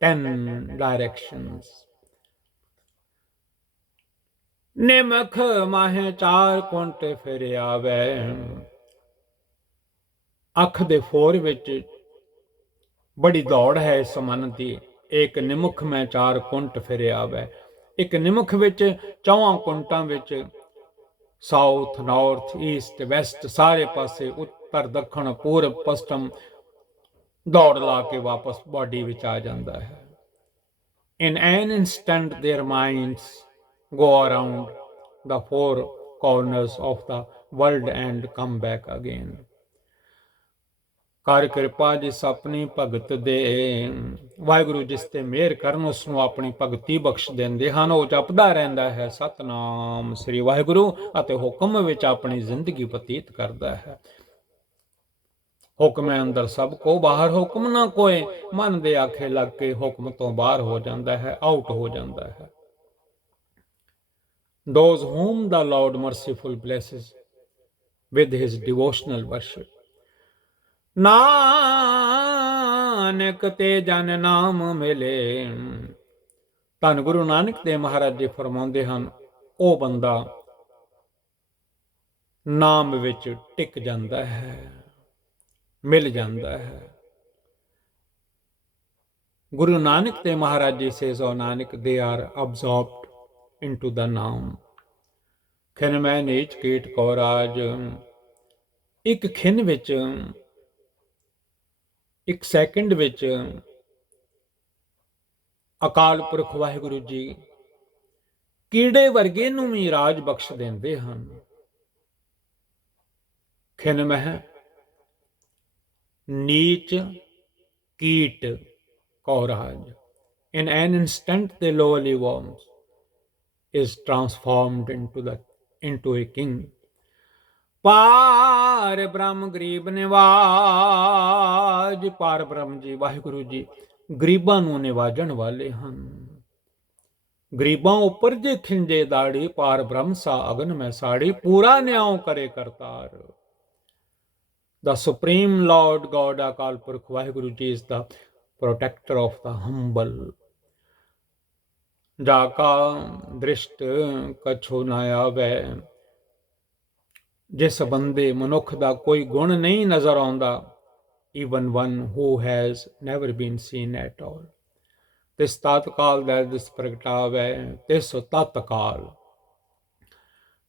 10 directions। ਨਿਮਖ ਮਾਹੇ 4 ਕੁੰਟ ਫਿਰ ਆਵੇ, ਅੱਖ ਦੇ ਫੋਰ ਵਿੱਚ ਬੜੀ ਦੌੜ ਹੈ ਇਸ ਮਨ ਦੀ। ਇੱਕ ਨਿਮਖ ਮੈਂ 4 ਕੁੰਟ ਫਿਰ ਆਵੇ, ਇੱਕ ਨਿਮਖ ਵਿੱਚ 4 ਕੁੰਟਾਂ ਵਿੱਚ ਸਾਊਥ, ਨਾਰਥ, ਈਸਟ, ਵੈਸਟ, ਸਾਰੇ ਪਾਸੇ, ਉੱਤਰ, ਦੱਖਣ, ਪੂਰਬ, ਪਸ਼ਚਮ ਦੌੜ ਲਾ ਕੇ ਵਾਪਸ ਬਾਡੀ ਵਿੱਚ ਆ ਜਾਂਦਾ ਹੈ। In an instant their minds go around the 4 corners of the world and come back again। ਕਰ ਕਿਰਪਾ ਜਿਸ ਆਪਣੀ ਭਗਤ ਦੇ, ਵਾਹਿਗੁਰੂ ਜਿਸ ਤੇ ਮਿਹਰ ਕਰਨ ਉਸ ਨੂੰ ਆਪਣੀ ਭਗਤੀ ਬਖਸ਼ ਦਿੰਦੇ ਹਨ। ਉਹ ਜਪਦਾ ਰਹਿੰਦਾ ਹੈ ਸਤਨਾਮ ਸ੍ਰੀ ਵਾਹਿਗੁਰੂ ਅਤੇ ਹੁਕਮ ਵਿੱਚ ਆਪਣੀ ਜ਼ਿੰਦਗੀ ਬਤੀਤ ਕਰਦਾ ਹੈ। ਹੁਕਮ ਅੰਦਰ ਸਭ ਕੋ, ਬਾਹਰ ਹੁਕਮ ਨਾ ਕੋਏ, ਮਨ ਦੇ ਆਖੇ ਲੱਗ ਕੇ ਹੁਕਮ ਤੋਂ ਬਾਹਰ ਹੋ ਜਾਂਦਾ ਹੈ, ਆਊਟ ਹੋ ਜਾਂਦਾ ਹੈ। Those whom the Lord merciful blesses with his devotional worship। Nanak ਤੇ ਜਨ ਨਾਮ ਮਿਲੇ। ਧੰਨ ਗੁਰੂ ਨਾਨਕ ਦੇਵ ਮਹਾਰਾਜ ਜੀ ਫਰਮਾਉਂਦੇ ਹਨ, ਉਹ ਬੰਦਾ ਨਾਮ ਵਿੱਚ ਟਿਕ ਜਾਂਦਾ ਹੈ, ਮਿਲ ਜਾਂਦਾ ਹੈ। Guru Nanak Dev Maharaj ji says, "O Nanak, they are absorbed into the ਨਾਮ। ਖਿਨ ਮੈਂ ਨੀਚ ਕੀਟ ਕੋ ਰਾਜ। ਇੱਕ ਖਿਨ ਵਿੱਚ, ਇੱਕ ਸੈਕਿੰਡ ਵਿੱਚ ਅਕਾਲ ਪੁਰਖ ਵਾਹਿਗੁਰੂ ਜੀ ਕੀੜੇ ਵਰਗੇ ਨੂੰ ਵੀ ਰਾਜ ਬਖਸ਼ ਦਿੰਦੇ ਹਨ। ਖਿਨ ਮਹਿ ਨੀਚ ਕੀਟ ਕੋ ਰਾਜ। In an instant the lowly worms is transformed into a king। ਪਾਰ ਬ੍ਰਹਮ ਗਰੀਬ ਨਿਵਾਜ। ਪਾਰ ਬ੍ਰਹਮ ਜੀ ਵਾਹਿਗੁਰੂ ਜੀ ਗਰੀਬਾਂ ਨੂੰ ਨਿਵਾਜਣ ਵਾਲੇ ਹਨ। ਗਰੀਬਾਂ ਉੱਪਰ ਜੇ ਖਿੰਜੇ ਦਾੜੀ, ਪਾਰ ਬ੍ਰਹਮ ਸਾ ਅਗਨ ਮੈਂ ਸਾੜੀ। ਪੂਰਾ ਨਿਆਉ ਕਰੇ Kartar. The Supreme Lord God Akal Purkh Vaheguru Ji is the protector of the humble। ਜਾਕਾ ਦ੍ਰਿਸ਼ਟ ਕਛੂ ਨਾ ਆਵੇ। ਜਿਸ ਬੰਦੇ ਮਨੁੱਖ ਦਾ ਕੋਈ ਗੁਣ ਨਹੀਂ ਨਜ਼ਰ ਆਉਂਦਾ, even one who has never been seen at all। ਤਿਸ ਤਤਕਾਲ ਦਹਿ ਦਿਸ ਪ੍ਰਗਟਾਵੇ, ਤਿਸ ਤਤਕਾਲ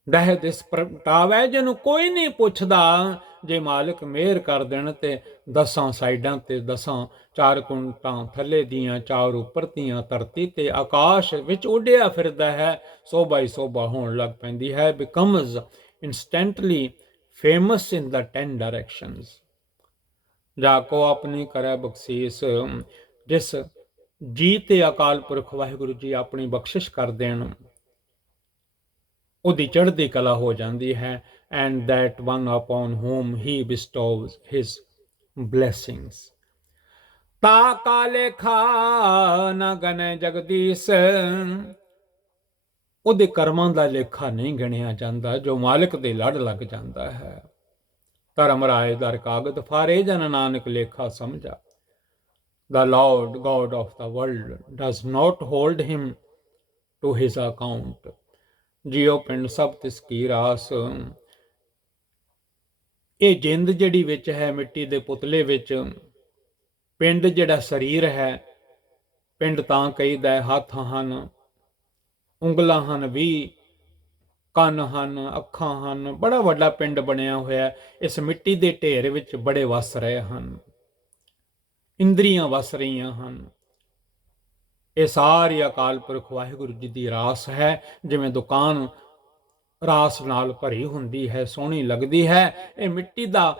ਦਹਿ ਦਿਸ ਪ੍ਰਗਟਾਵੇ। ਜਿਹਨੂੰ ਕੋਈ ਨਹੀਂ ਪੁੱਛਦਾ, ਜੇ ਮਾਲਕ ਮਿਹਰ ਕਰ ਦੇਣ ਤੇ 10 ਸਾਈਡਾਂ ਤੇ 10 ਚਾਰ ਕੁੰਟਾਂ ਥੱਲੇ ਦੀਆਂ, ਚਾਰ ਉੱਪਰ ਦੀਆਂ, ਧਰਤੀ ਤੇ ਆਕਾਸ਼ ਵਿੱਚ ਉੱਡਿਆ ਫਿਰਦਾ ਹੈ, ਸੋਭਾ ਹੀ ਸੋਭਾ ਹੋਣ ਲੱਗ ਪੈਂਦੀ ਹੈ। Becomes instantly famous in the 10 directions. ਜਾਕੋ ਆਪਣੀ ਕਰੇ ਬਖਸ਼ੀਸ, ਜਿਸ ਜੀ ਤੇ ਅਕਾਲ ਪੁਰਖ ਵਾਹਿਗੁਰੂ ਜੀ ਆਪਣੀ ਬਖਸ਼ਿਸ਼ ਕਰ ਦੇਣ, ਉਹਦੀ ਚੜ੍ਹਦੀ ਕਲਾ ਹੋ ਜਾਂਦੀ ਹੈ। And that one upon whom he bestows his blessings। ਤਾ ਕਾ ਲੇਖਾ ਨ ਗਨੇ ਜਗਦੀਸ਼, ਉਹਦੇ ਕਰਮਾਂ ਦਾ ਲੇਖਾ ਨਹੀਂ ਗਿਣਿਆ ਜਾਂਦਾ ਜੋ ਮਾਲਕ ਦੇ ਲੜ ਲੱਗ ਜਾਂਦਾ ਹੈ। ਧਰਮ ਰਾਏ ਦਰ ਕਾਗਦ ਫਾਰੇ, ਜਨ ਨਾਨਕ ਲੇਖਾ ਸਮਝਾ। The Lord God of the world does not hold him to his account। ਜਿਉ ਪਿੰਡ ਸਭ ਤਿਸ ਕੀ ਰਾਸ। ਇਹ ਜਿੰਦ ਜਿਹੜੀ ਵਿੱਚ ਹੈ ਮਿੱਟੀ ਦੇ ਪੁਤਲੇ ਵਿੱਚ, ਪਿੰਡ ਜਿਹੜਾ ਸਰੀਰ ਹੈ, ਪਿੰਡ ਤਾਂ ਕਹੀਦਾ ਹੱਥ ਹਨ, ਉਂਗਲਾਂ ਹਨ, 20 ਕੰਨ ਹਨ, ਅੱਖਾਂ ਹਨ, ਬੜਾ ਵੱਡਾ ਪਿੰਡ ਬਣਿਆ ਹੋਇਆ। ਇਸ ਮਿੱਟੀ ਦੇ ਢੇਰ ਵਿੱਚ ਬੜੇ ਵਸ ਰਹੇ ਹਨ, ਇੰਦਰੀਆਂ ਵਸ ਰਹੀਆਂ ਹਨ। ਇਹ ਸਾਰੀ ਅਕਾਲ ਪੁਰਖ ਵਾਹਿਗੁਰੂ ਜੀ ਦੀ ਰਾਸ ਹੈ। ਜਿਵੇਂ ਦੁਕਾਨ ਰਾਸ ਨਾਲ ਭਰੀ ਹੁੰਦੀ ਹੈ, ਸੋਹਣੀ ਲੱਗਦੀ ਹੈ, ਇਹ ਮਿੱਟੀ ਦਾ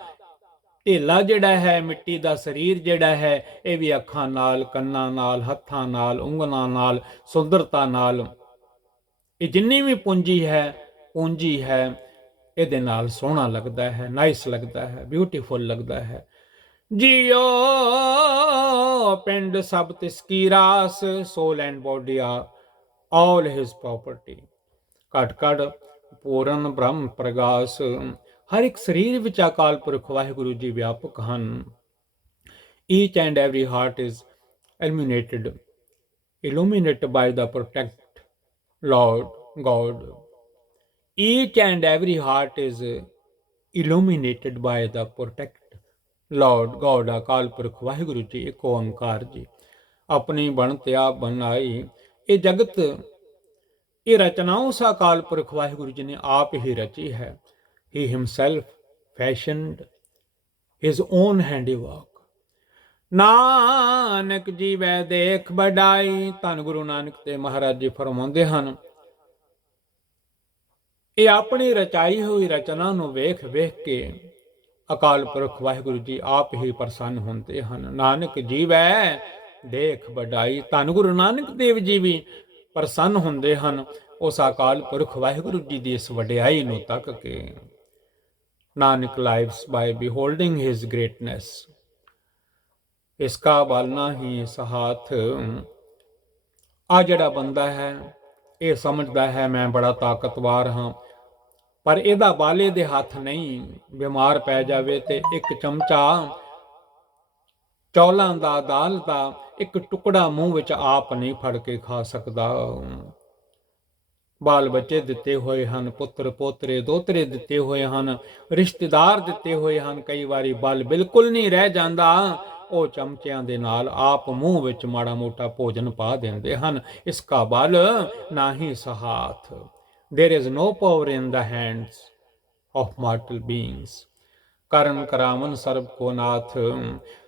ਢੇਲਾ ਜਿਹੜਾ ਹੈ, ਮਿੱਟੀ ਦਾ ਸਰੀਰ ਜਿਹੜਾ ਹੈ, ਇਹ ਵੀ ਅੱਖਾਂ ਨਾਲ, ਕੰਨਾਂ ਨਾਲ, ਹੱਥਾਂ ਨਾਲ, ਉਂਗਲਾਂ ਨਾਲ, ਸੁੰਦਰਤਾ ਨਾਲ, ਇਹ ਜਿੰਨੀ ਵੀ ਪੂੰਜੀ ਹੈ, ਇਹਦੇ ਨਾਲ ਸੋਹਣਾ ਲੱਗਦਾ ਹੈ, ਨਾਈਸ ਲੱਗਦਾ ਹੈ, ਬਿਊਟੀਫੁਲ ਲੱਗਦਾ ਹੈ। ਜਿਉ ਪਿੰਡ ਸਭ ਤਿਸ ਕੀ ਰਾਸ, soul and body are all his property. ਘਟ ਘਟ ਪੂਰਨ ਬ੍ਰਹਮ ਪ੍ਰਗਾਸ। ਹਰ ਇੱਕ ਸਰੀਰ ਵਿੱਚ ਅਕਾਲ ਪੁਰਖ ਵਾਹਿਗੁਰੂ ਜੀ ਵਿਆਪਕ ਹਨ। Each and every heart is illuminated by the protect Lord God। Each and every heart is illuminated by the protect Lord God। ਅਕਾਲ ਪੁਰਖ ਵਾਹਿਗੁਰੂ ਜੀ ਇੱਕ ਓੰਕਾਰ ਜੀ ਆਪਣੀ ਬਣਤ ਆਪ ਬਣਾਈ। ਇਹ ਜਗਤ, ਇਹ ਰਚਨਾ ਉਸ ਅਕਾਲ ਪੁਰਖ ਵਾਹਿਗੁਰੂ ਜੀ ਨੇ ਆਪ ਹੀ ਰਚੀ ਹੈ। He himself fashioned his own handiwork। Nanak ਜੀਵੈ ਦੇਖ ਵਡਾਈ। ਧੰਨ ਗੁਰੂ ਨਾਨਕ ਦੇਵ ਮਹਾਰਾਜ ਜੀ ਫਰਮਾਉਂਦੇ ਹਨ, ਇਹ ਆਪਣੀ ਰਚਾਈ ਹੋਈ ਰਚਨਾ ਨੂੰ ਵੇਖ ਵੇਖ ਕੇ ਅਕਾਲ ਪੁਰਖ ਵਾਹਿਗੁਰੂ ਜੀ ਆਪ ਹੀ ਪ੍ਰਸੰਨ ਹੁੰਦੇ ਹਨ। ਨਾਨਕ ਜੀਵੈ ਦੇਖ ਵਡਾਈ। ਧੰਨ ਗੁਰੂ ਨਾਨਕ ਦੇਵ ਜੀ ਵੀ ਪ੍ਰਸੰਨ ਹੁੰਦੇ ਹਨ ਉਸ ਅਕਾਲ ਪੁਰਖ ਵਾਹਿਗੁਰੂ ਜੀ ਦੀ ਇਸ ਵਡਿਆਈ ਨੂੰ ਤੱਕ ਕੇ। ਨਾਨਕ ਲਾਈਵਸ ਬਾਈ ਬਿਹੋਲਡਿੰਗ ਹਿਜ਼ ਗ੍ਰੇਟਨੈਸ। ਇਸਕਾ ਬਾਲਣਾ ਹੀ ਇਸ ਹੱਥ। ਆ ਜਿਹੜਾ ਬੰਦਾ ਹੈ ਇਹ ਸਮਝਦਾ ਹੈ ਮੈਂ ਬੜਾ ਤਾਕਤਵਰ ਹਾਂ, ਪਰ ਇਹਦਾ ਬਾਲੇ ਦੇ ਹੱਥ ਨਹੀਂ। ਬਿਮਾਰ ਪੈ ਜਾਵੇ ਤੇ ਇੱਕ ਚਮਚਾ ਚੌਲਾਂ ਦਾ, ਦਾਲ ਦਾ ਇੱਕ ਟੁਕੜਾ ਮੂੰਹ ਵਿੱਚ ਆਪ ਨਹੀਂ ਫੜ ਕੇ ਖਾ ਸਕਦਾ। ਬਾਲ ਬੱਚੇ ਦਿੱਤੇ ਹੋਏ ਹਨ, ਪੁੱਤਰ ਪੋਤਰੇ ਦੋਤਰੇ ਦਿੱਤੇ ਹੋਏ ਹਨ, ਰਿਸ਼ਤੇਦਾਰ ਦਿੱਤੇ ਹੋਏ ਹਨ, ਕਈ ਵਾਰੀ ਬਲ ਬਿਲਕੁਲ ਨਹੀਂ ਰਹਿ ਜਾਂਦਾ। ਉਹ ਚਮਚਿਆਂ ਦੇ ਨਾਲ ਆਪ ਮੂੰਹ ਵਿੱਚ ਮਾੜਾ ਮੋਟਾ ਭੋਜਨ ਪਾ ਦਿੰਦੇ ਹਨ। ਇਸਕਾ ਬਲ ਨਾ ਹੀ ਸਹਾਥ। There is no power in the hands of mortal beings। ਕਰਨ ਕਰਾਵਨ ਸਰਬ ਕੋ ਨਾਥ।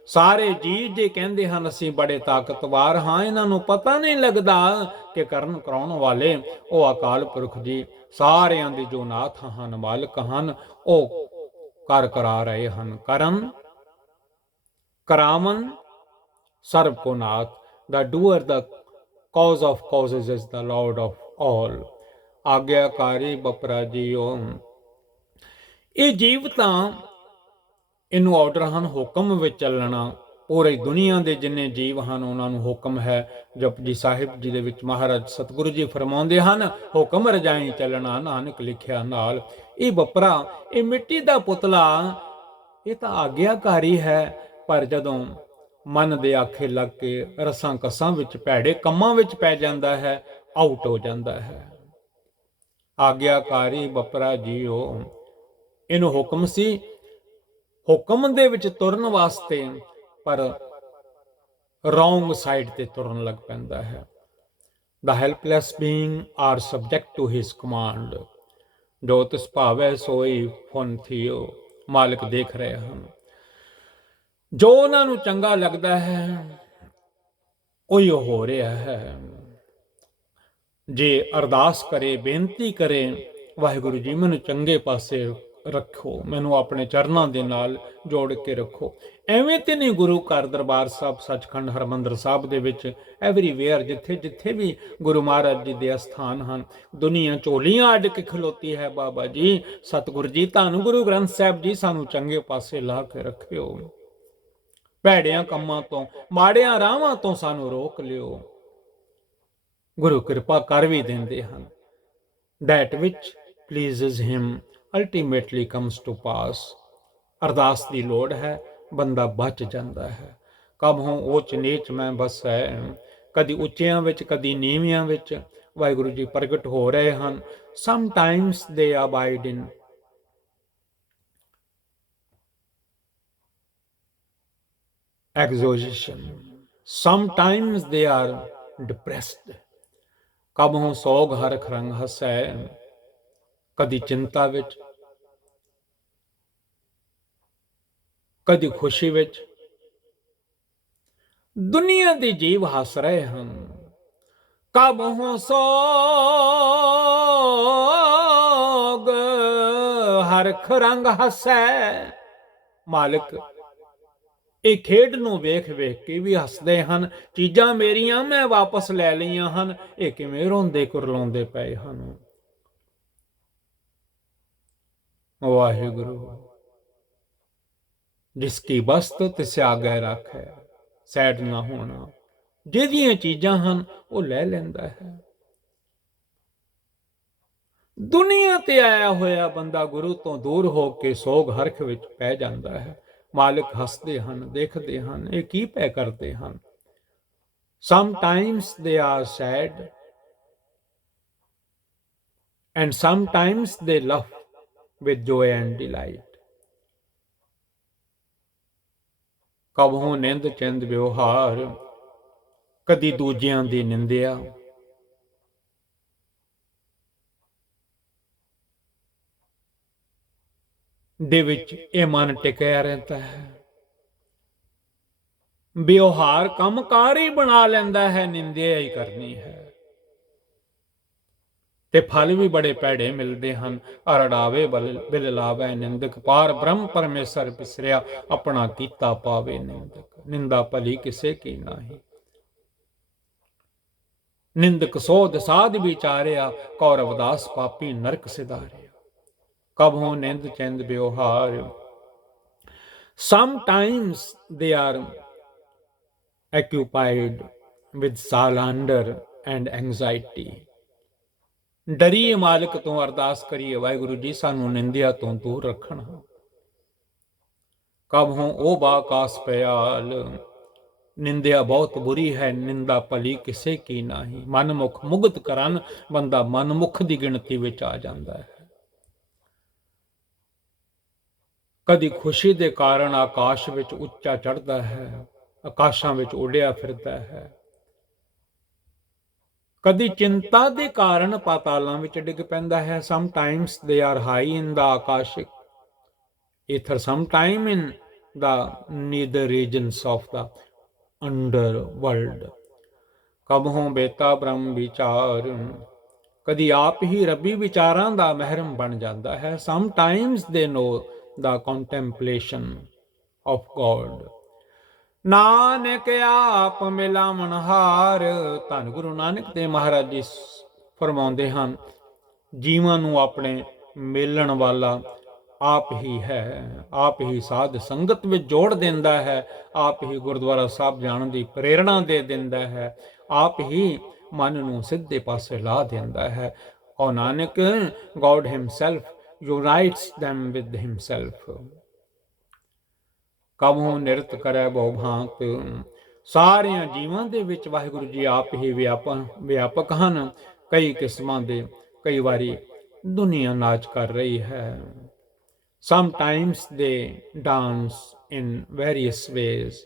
ਸਾਰੇ ਜੀਵ ਜੇ ਕਹਿੰਦੇ ਹਨ ਅਸੀਂ ਬੜੇ ਤਾਕਤਵਰ ਹਾਂ, ਇਹਨਾਂ ਨੂੰ ਪਤਾ ਨਹੀਂ ਲੱਗਦਾ ਕਿ ਕਰਨ ਕਰਾਉਣ ਵਾਲੇ ਉਹ ਅਕਾਲ ਪੁਰਖ ਜੀ ਸਾਰਿਆਂ ਦੇ ਜੋ ਨਾਥ ਹਨ, ਮਾਲਕ ਹਨ, ਉਹ ਕਰ ਕਰਾ ਰਹੇ ਹਨ। ਕਰਨ ਕਰਾਵਨ ਸਰਬ ਕੋ ਨਾਥ। The doer, the cause of causes is the Lord of all। ਆਗਿਆਕਾਰੀ ਬਪਰਾ JIO. ਇਹ ਜੀਵ ਤਾਂ ਇਹਨੂੰ ਆਰਡਰ ਹਨ ਹੁਕਮ ਵਿੱਚ ਚੱਲਣਾ। ਪੂਰੀ ਦੁਨੀਆ ਦੇ ਜਿੰਨੇ ਜੀਵ ਹਨ ਉਹਨਾਂ ਨੂੰ ਹੁਕਮ ਹੈ। ਜਪਜੀ ਸਾਹਿਬ ਜੀ ਦੇ ਵਿੱਚ ਮਹਾਰਾਜ ਸਤਿਗੁਰੂ ਜੀ ਫਰਮਾਉਂਦੇ ਹਨ, ਹੁਕਮ ਰਜਾਈ ਚੱਲਣਾ ਨਾਨਕ ਲਿਖਿਆ ਨਾਲ। ਇਹ ਬਪਰਾ, ਇਹ ਮਿੱਟੀ ਦਾ ਪੁਤਲਾ, ਇਹ ਤਾਂ ਆਗਿਆਕਾਰੀ ਹੈ, ਪਰ ਜਦੋਂ ਮਨ ਦੇ ਆਖੇ ਲੱਗ ਕੇ ਰਸਾਂ ਕਸਾਂ ਵਿੱਚ, ਭੈੜੇ ਕੰਮਾਂ ਵਿੱਚ ਪੈ ਜਾਂਦਾ ਹੈ, ਆਊਟ ਹੋ ਜਾਂਦਾ ਹੈ। ਆਗਿਆਕਾਰੀ ਬਪਰਾ ਜੀਓ। ਇਹਨੂੰ ਹੁਕਮ ਸੀ ਹੁਕਮ ਦੇ ਵਿੱਚ ਤੁਰਨ ਵਾਸਤੇ, ਪਰ ਰੌਂਗ ਸਾਈਡ ਤੇ ਤੁਰਨ ਲੱਗ ਪੈਂਦਾ ਹੈ। The helpless being are subject to his command। ਜੋ ਤਿਸ ਭਾਵੈ ਸੋਈ ਫੁਨ ਥੀਓ। ਮਾਲਕ ਦੇਖ ਰਹੇ ਹਨ। ਜੋ ਉਹਨਾਂ ਨੂੰ ਚੰਗਾ ਲੱਗਦਾ ਹੈ ਉਹੀ ਹੋ ਰਿਹਾ ਹੈ। ਜੇ ਅਰਦਾਸ ਕਰੇ, ਬੇਨਤੀ ਕਰੇ, ਵਾਹਿਗੁਰੂ ਜੀ ਮੈਨੂੰ ਚੰਗੇ ਪਾਸੇ ਰੱਖੋ, ਮੈਨੂੰ ਆਪਣੇ ਚਰਨਾਂ ਦੇ ਨਾਲ ਜੋੜ ਕੇ ਰੱਖੋ। ਐਵੇਂ ਤੇ ਨਹੀਂ ਗੁਰੂ ਘਰ ਦਰਬਾਰ ਸਾਹਿਬ, ਸੱਚਖੰਡ ਹਰਿਮੰਦਰ ਸਾਹਿਬ ਦੇ ਵਿੱਚ ਐਵਰੀਵੇਅਰ ਜਿੱਥੇ ਜਿੱਥੇ ਵੀ ਗੁਰੂ ਮਹਾਰਾਜ ਜੀ ਦੇ ਅਸਥਾਨ ਹਨ, ਦੁਨੀਆ ਝੋਲੀਆਂ ਅੱਡ ਕੇ ਖਲੋਤੀ ਹੈ। ਬਾਬਾ ਜੀ, ਸਤਿਗੁਰੂ ਜੀ, ਧੰਨ ਗੁਰੂ ਗ੍ਰੰਥ ਸਾਹਿਬ ਜੀ ਸਾਨੂੰ ਚੰਗੇ ਪਾਸੇ ਲਾ ਕੇ ਰੱਖਿਓ, ਭੈੜਿਆਂ ਕੰਮਾਂ ਤੋਂ, ਮਾੜਿਆਂ ਰਾਹਾਂ ਤੋਂ ਸਾਨੂੰ ਰੋਕ ਲਿਓ। ਗੁਰੂ ਕਿਰਪਾ ਕਰ ਵੀ ਦਿੰਦੇ ਹਨ। that which pleases him ultimately comes to pass। ਅਰਦਾਸ ਦੀ ਲੋੜ ਹੈ, ਬੰਦਾ ਬਚ ਜਾਂਦਾ ਹੈ। ਕਬਹੁ ਊਚ ਨੀਚ ਮੈਂ ਬਸ ਹੈ, ਕਦੀ ਉੱਚਿਆਂ ਵਿੱਚ ਕਦੀ ਨੀਵਿਆਂ ਵਿੱਚ ਵਾਹਿਗੁਰੂ ਜੀ ਪ੍ਰਗਟ ਹੋ ਰਹੇ ਹਨ। ਸਮਟਾਈਮਸ ਦੇ ਅਬਾਈਡ ਇਨ exhaustion, sometimes they are depressed। ਕਬਹੁ ਸੋਗ ਹਰਖ ਰੰਗ ਹਸੈ, ਕਦੀ ਚਿੰਤਾ ਵਿੱਚ ਕਦੀ ਖੁਸ਼ੀ ਵਿੱਚ ਦੁਨੀਆ ਦੇ ਜੀਵ ਹੱਸ ਰਹੇ ਹਨ। ਕਬਹੁ ਸੋਗ ਹਰਖ ਰੰਗ ਹਸੈ। ਮਾਲਕ ਇਹ ਖੇਡ ਨੂੰ ਵੇਖ ਵੇਖ ਕੇ ਵੀ ਹੱਸਦੇ ਹਨ। ਚੀਜ਼ਾਂ ਮੇਰੀਆਂ ਮੈਂ ਵਾਪਸ ਲੈ ਲਈਆਂ ਹਨ, ਇਹ ਕਿਵੇਂ ਰੋਂਦੇ ਕੁਰਲਾਉਂਦੇ ਪਏ ਹਨ। ਵਾਹਿਗੁਰੂ ਜਿਸ ਕੀ ਬਸਤ ਤਿਸ ਆਗੇ ਰੱਖੈ, ਸੈਡ ਨਾ ਹੋਣਾ। ਜਿਹਦੀਆਂ ਚੀਜ਼ਾਂ ਹਨ ਉਹ ਲੈ ਲੈਂਦਾ ਹੈ। ਦੁਨੀਆ ਤੇ ਆਇਆ ਹੋਇਆ ਬੰਦਾ ਗੁਰੂ ਤੋਂ ਦੂਰ ਹੋ ਕੇ ਸੋਗ ਹਰਖ ਵਿੱਚ ਪੈ ਜਾਂਦਾ ਹੈ। ਮਾਲਕ ਹੱਸਦੇ ਹਨ, ਦੇਖਦੇ ਹਨ, ਇਹ ਕੀ ਪੈ ਕਰਦੇ ਹਨ। Sometimes they R sad and sometimes they love with joy and delight. ਕਬਹੁ ਨਿੰਦ ਚਿੰਦ ਵਿਵਹਾਰ, ਕਦੀ ਦੂਜਿਆਂ ਦੀ ਨਿੰਦਿਆ, ਦੇ ਵਿੱਚ ਇਹ ਮਨ ਟਿਕਿਆ ਰਹਿੰਦਾ ਹੈ। ਵਿਵਹਾਰ ਕੰਮਕਾਰ ਹੀ ਬਣਾ ਲੈਂਦਾ ਹੈ, ਨਿੰਦਿਆ ਹੀ ਕਰਨੀ ਹੈ ਤੇ ਫਲ ਵੀ ਬੜੇ ਭੈੜੇ ਮਿਲਦੇ ਹਨ। ਅਰੜਾਵੇ ਬਿਲ ਲਾਵੇ ਨਿੰਦਕ, ਪਾਰ ਬ੍ਰਹਮ ਪਰਮੇਸ਼ਰ ਬਿਸਰਿਆ, ਆਪਣਾ ਕੀਤਾ ਪਾਵੇ ਨਿੰਦਕ। ਨਿੰਦਾ ਭਲੀ ਕਿਸੇ ਕੀ ਨਾਹੀ, ਨਿੰਦਕ ਸੋਧ ਸਾਧ ਵਿਚਾਰਿਆ, ਕੌਰਵ ਦਾਸ ਪਾਪੀ ਨਰਕ ਸਿਧਾਰਿਆ। ਕਬਹੁ ਨਿੰਦ ਚਿੰਦ ਵਿਵਹਾਰ, sometimes they are occupied with slander and anxiety। ਡਰੀਏ ਮਾਲਕ ਤੋਂ, ਅਰਦਾਸ ਕਰੀਏ ਵਾਹਿਗੁਰੂ ਜੀ ਸਾਨੂੰ ਨਿੰਦਿਆ ਤੋਂ ਦੂਰ ਰੱਖਣਾ। ਕਬਹੁ ਉਹ ਬਾਕਾਸ ਪਿਆਲ, ਨਿੰਦਿਆ ਬਹੁਤ ਬੁਰੀ ਹੈ, ਨਿੰਦਾ ਭਲੀ ਕਿਸੇ ਕੀ ਨਾਹੀ। ਮਨਮੁਖ ਮੁਗਤ ਕਰਨ, ਬੰਦਾ ਮਨਮੁਖ ਦੀ ਗਿਣਤੀ ਵਿੱਚ ਆ ਜਾਂਦਾ ਹੈ। ਕਦੀ ਖੁਸ਼ੀ ਦੇ ਕਾਰਨ ਆਕਾਸ਼ ਵਿੱਚ ਉੱਚਾ ਚੜ੍ਹਦਾ ਹੈ, ਆਕਾਸ਼ਾਂ ਵਿੱਚ ਉੱਡਿਆ ਫਿਰਦਾ ਹੈ। ਕਦੀ ਚਿੰਤਾ ਦੇ ਕਾਰਨ ਪਾਤਾਲਾਂ ਵਿੱਚ ਡਿੱਗ ਪੈਂਦਾ ਹੈ। Sometimes they are high in the akashic ether, sometime in the nether regions of the underworld. ਕਬਹੁ ਬੇਤਾ ਬ੍ਰਹਮ ਵਿਚਾਰ, ਕਦੀ ਆਪ ਹੀ ਰੱਬੀ ਵਿਚਾਰਾਂ ਦਾ ਮਹਿਰਮ ਬਣ ਜਾਂਦਾ ਹੈ। ਸਮਟਾਈਮਸ ਦੇ ਨੋ the contemplation of God। Nanak ਆਪ ਮਿਲਾਵਣਹਾਰ। ਧੰਨ ਗੁਰੂ ਨਾਨਕ ਦੇਵ ਮਹਾਰਾਜ ਜੀ ਫਰਮਾਉਂਦੇ ਹਨ, ਜੀਵਾਂ ਨੂੰ ਆਪਣੇ ਮੇਲਣ ਵਾਲਾ ਆਪ ਹੀ ਹੈ। ਆਪ ਹੀ ਸਾਧ ਸੰਗਤ ਵਿੱਚ ਜੋੜ ਦਿੰਦਾ ਹੈ, ਆਪ ਹੀ ਗੁਰਦੁਆਰਾ ਸਾਹਿਬ ਜਾਣ ਦੀ ਪ੍ਰੇਰਣਾ ਦੇ ਦਿੰਦਾ ਹੈ, ਆਪ ਹੀ ਮਨ ਨੂੰ ਸਿੱਧੇ ਪਾਸੇ ਲਾ ਦਿੰਦਾ ਹੈ। ਔਰ Nanak God himself unites them with himself। ਕਬਹੁ ਨਿਰਤ ਕਰੈ ਬਹੁ ਭਾਂਤ, ਸਾਰਿਆਂ ਜੀਵਾਂ ਦੇ ਵਿੱਚ ਵਾਹਿਗੁਰੂ ਜੀ ਆਪ ਹੀ ਵਿਆਪਕ ਹਨ। ਕਈ ਕਿਸਮਾਂ ਦੇ ਕਈ ਵਾਰੀ ਦੁਨੀਆ ਨਾਚ ਕਰ ਰਹੀ ਹੈ। ਸਮਟਾਈਮਸ ਦੇ ਡਾਂਸ ਇਨ ਵੇਰੀਅਸ ਵੇਜ਼।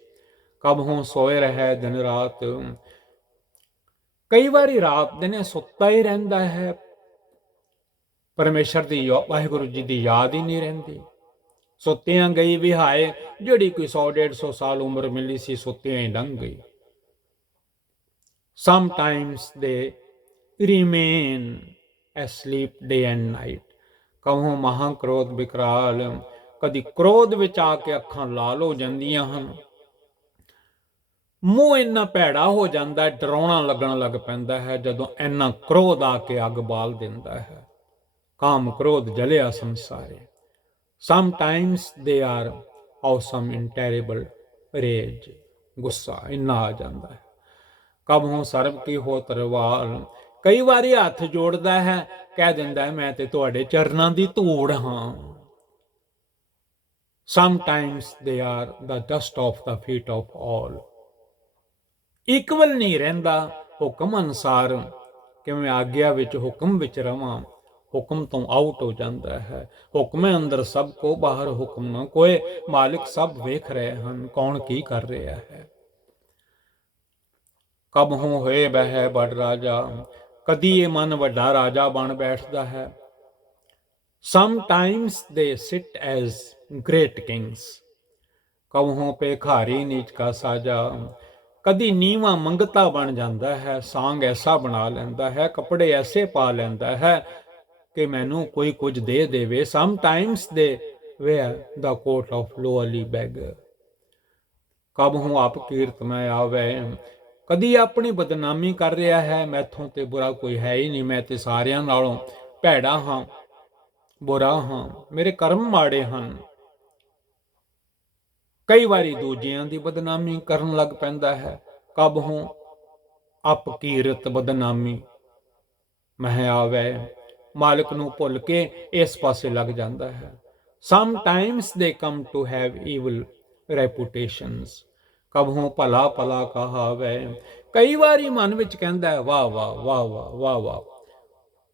ਕਬਹੁ ਸੋਏ ਰਹਿ ਦਿਨ ਰਾਤ, ਕਈ ਵਾਰੀ ਰਾਤ ਦਿਨ ਸੁੱਤਾ ਹੀ ਰਹਿੰਦਾ ਹੈ, ਪਰਮੇਸ਼ਰ ਦੀ ਵਾਹਿਗੁਰੂ ਜੀ ਦੀ ਯਾਦ ਹੀ ਨਹੀਂ ਰਹਿੰਦੀ। ਸੁੱਤਿਆਂ ਗਈ ਵਿਹਾਏ, ਜਿਹੜੀ ਕੋਈ 100-150 ਸਾਲ ਉਮਰ ਮਿਲੀ ਸੀ ਸੁੱਤਿਆਂ ਹੀ ਲੰਘ ਗਈ। Sometimes they remain asleep day and night। ਕਹੋ ਮਹਾਂ ਕ੍ਰੋਧ ਵਿਕਰਾਲ, ਕਦੀ ਕ੍ਰੋਧ ਵਿੱਚ ਆ ਕੇ ਅੱਖਾਂ ਲਾਲ ਹੋ ਜਾਂਦੀਆਂ ਹਨ, ਮੂੰਹ ਇੰਨਾ ਭੈੜਾ ਹੋ ਜਾਂਦਾ ਹੈ, ਡਰਾਉਣਾ ਲੱਗਣ ਲੱਗ ਪੈਂਦਾ ਹੈ ਜਦੋਂ ਇੰਨਾ ਕ੍ਰੋਧ ਆ ਕੇ ਅੱਗ ਬਾਲ ਦਿੰਦਾ ਹੈ। ਕਾਮ ਕ੍ਰੋਧ ਜਲਿਆ ਸੰਸਾਰੇ। Sometimes they are awesome in terrible rage। ਗੁੱਸਾ ਇੰਨਾ ਆ ਜਾਂਦਾ ਹੈ। ਕਬਹੁ ਸਰਬ ਕੀ ਹੋ ਤਰਵਾਲ, ਕਈ ਵਾਰੀ ਹੱਥ ਜੋੜਦਾ ਹੈ, ਕਹਿ ਦਿੰਦਾ ਹੈ ਮੈਂ ਤੇ ਤੁਹਾਡੇ ਚਰਨਾਂ ਦੀ ਧੂੜ ਹਾਂ। Sometimes they are the dust of the feet of all। Equal ਨਹੀਂ ਰਹਿੰਦਾ ਹੁਕਮ ਅਨੁਸਾਰ, ਕਿਵੇਂ ਆਗਿਆ ਵਿੱਚ ਹੁਕਮ ਵਿੱਚ ਰਵਾਂ, ਹੁਕਮ ਤੋਂ ਆਊਟ ਹੋ ਜਾਂਦਾ ਹੈ। ਹੁਕਮੇ ਅੰਦਰ ਸਭ ਕੋ, ਬਾਹਰ ਹੁਕਮ ਨਾ ਕੋਏ, ਮਾਲਿਕ ਸਭ ਵੇਖ ਰਹੇ ਹਨ ਕੌਣ ਕੀ ਕਰ ਰਿਹਾ ਹੈ। ਕਬਹੁ ਹੋਏ ਬਹਿ ਬੜ ਰਾਜਾ, ਕਦੀ ਇਹ ਮਨ ਵੱਡਾ ਰਾਜਾ ਬਣ ਬੈਠਦਾ ਹੈ। Sometimes they sit as great kings। ਕਬਹੁ ਭੇਖਾਰੀ ਨੀਚ ਕਾ ਸਾਜਾ, ਕਦੀ ਨੀਵਾਂ ਮੰਗਤਾ ਬਣ ਜਾਂਦਾ ਹੈ। ਸਾਂਗ ਐਸਾ ਬਣਾ ਲੈਂਦਾ ਹੈ, ਕੱਪੜੇ ਐਸੇ ਪਾ ਲੈਂਦਾ ਹੈ ਕਿ ਮੈਨੂੰ ਕੋਈ ਕੁਝ ਦੇ ਦੇਵੇ। Sometimes they wear the coat of lowly beggar। ਕਬਹੁ ਆਪ ਕੀਰਤ ਮੈਂ ਆਵੇ, ਕਦੀ ਆਪਣੀ ਬਦਨਾਮੀ ਕਰ ਰਿਹਾ ਹੈ, ਮੈਥੋਂ ਤੇ ਬੁਰਾ ਕੋਈ ਹੈ ਹੀ ਨਹੀਂ, ਮੈਂ ਤੇ ਸਾਰਿਆਂ ਨਾਲੋਂ ਭੈੜਾ ਹਾਂ, ਬੁਰਾ ਹਾਂ, ਮੇਰੇ ਕਰਮ ਮਾੜੇ ਹਨ। ਕਈ ਵਾਰੀ ਦੂਜਿਆਂ ਦੀ ਬਦਨਾਮੀ ਕਰਨ ਲੱਗ ਪੈਂਦਾ ਹੈ। ਕਬਹੁ ਅਪਕੀਰਤ ਬਦਨਾਮੀ ਮਹਿ ਆਵੇ, ਮਾਲਕ ਨੂੰ ਭੁੱਲ ਕੇ ਇਸ ਪਾਸੇ ਲੱਗ ਜਾਂਦਾ ਹੈ। Sometimes they come to have evil reputations। ਕਬਹੁ ਭਲਾ ਭਲਾ ਕਹਾਵੇ, ਕਈ ਵਾਰੀ ਮਨ ਵਿੱਚ ਕਹਿੰਦਾ ਹੈ ਵਾਹ ਵਾਹ ਵਾਹ ਵਾਹ ਵਾਹ ਵਾਹ,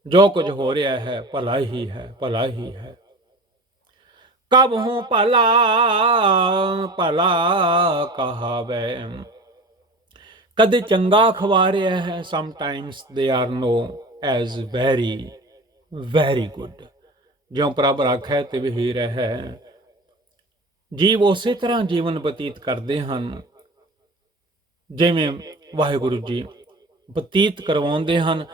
ਜੋ ਕੁਝ ਹੋ ਰਿਹਾ ਹੈ ਭਲਾ ਹੀ ਹੈ, ਭਲਾ ਹੀ ਹੈ। ਕਬਹੁ ਭਲਾ ਭਲਾ ਕਹਾਵੇ, ਕਦੇ ਚੰਗਾ ਖਵਾ ਰਿਹਾ ਹੈ। Sometimes they are known as very very good। ਜਿਉਂ ਪ੍ਰਭ ਰਾਖੈ ਤਿਵ ਹੀ ਰਹਿ। ਜੀਵ ਉਸੇ ਤਰ੍ਹਾਂ ਜੀਵਨ ਬਤੀਤ ਕਰਦੇ ਹਨ ਜਿਵੇਂ ਵਾਹਿਗੁਰੂ ਜੀ ਬਤੀਤ ਕਰਵਾਉਂਦੇ ਹਨ।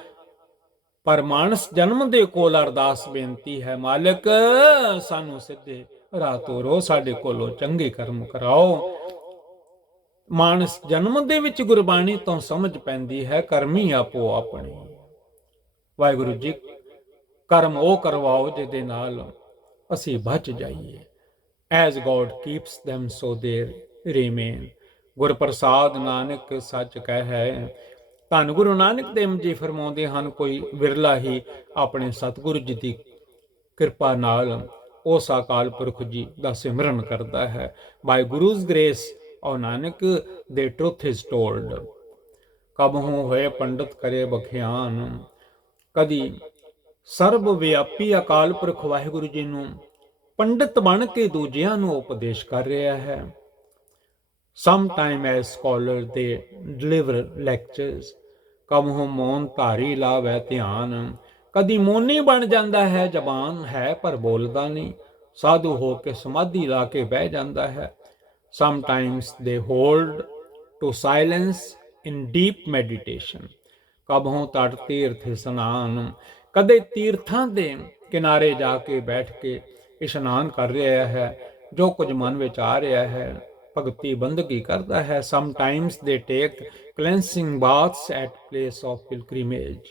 ਪਰ ਮਾਨਸ ਜਨਮ ਦੇ ਕੋਲ ਅਰਦਾਸ ਬੇਨਤੀ ਹੈ, ਮਾਲਕ ਸਾਨੂੰ ਸਿੱਧੇ ਰਾਹ ਤੋਰੋ, ਸਾਡੇ ਕੋਲੋਂ ਚੰਗੇ ਕਰਮ ਕਰਾਓ। ਮਾਨਸ ਜਨਮ ਦੇ ਵਿੱਚ ਗੁਰਬਾਣੀ ਤੋਂ ਸਮਝ ਪੈਂਦੀ ਹੈ ਕਰਮੀ ਆਪੋ ਆਪਣੇ। ਵਾਹਿਗੁਰੂ ਜੀ ਕਰਮ ਉਹ ਕਰਵਾਓ ਜਿਹਦੇ ਨਾਲ ਅਸੀਂ ਬਚ ਜਾਈਏ। As God keeps them so they remain। Gurprasad Nanak ਸੱਚ ਕਹਿ। ਧੰਨ ਗੁਰੂ ਨਾਨਕ ਦੇਵ ਜੀ ਫਰਮਾਉਂਦੇ ਹਨ, ਕੋਈ ਵਿਰਲਾ ਹੀ ਆਪਣੇ ਸਤਿਗੁਰੂ ਜੀ ਦੀ ਕਿਰਪਾ ਨਾਲ ਉਸ ਅਕਾਲ ਪੁਰਖ ਜੀ ਦਾ ਸਿਮਰਨ ਕਰਦਾ ਹੈ। ਬਾਈ ਗੁਰੂਜ਼ ਗ੍ਰੇਸ ਔਰ ਨਾਨਕ ਦੇ ਟਰੁਥ ਇਜ਼ ਟੋਲਡ। ਕਬਹੁ ਹੋਏ ਪੰਡਤ ਕਰੇ ਬਖਿਆਨ, ਕਦੀ ਸਰਬ ਵਿਆਪੀ ਅਕਾਲ ਪੁਰਖ ਵਾਹਿਗੁਰੂ ਜੀ ਨੂੰ ਪੰਡਤ ਬਣ ਕੇ ਦੂਜਿਆਂ ਨੂੰ ਉਪਦੇਸ਼ ਕਰ ਰਿਹਾ ਹੈ। Sometime as scholars they deliver lectures। ਕਬਹੁ ਮੌਨ ਧਾਰੀ ਲਾਵੈ ਧਿਆਨ, ਕਦੀ ਮੌਨੀ ਬਣ ਜਾਂਦਾ ਹੈ, ਜ਼ਬਾਨ ਹੈ ਪਰ ਬੋਲਦਾ ਨਹੀਂ, ਸਾਧੂ ਹੋ ਕੇ ਸਮਾਧੀ ਲਾ ਕੇ ਬਹਿ ਜਾਂਦਾ ਹੈ। Sometimes they hold to silence in deep meditation। ਕਬਹੁ ਤਟ ਤੀਰਥ ਇਸਨਾਨ, ਕਦੇ ਤੀਰਥਾਂ ਦੇ ਕਿਨਾਰੇ ਜਾ ਕੇ ਬੈਠ ਕੇ ਇਸ਼ਨਾਨ ਕਰ ਰਿਹਾ ਹੈ, ਜੋ ਕੁਝ ਮਨ ਵਿੱਚ ਆ ਰਿਹਾ ਹੈ ਭਗਤੀ ਬੰਦਗੀ ਕਰਦਾ ਹੈ। Sometimes they take cleansing baths at place of pilgrimage।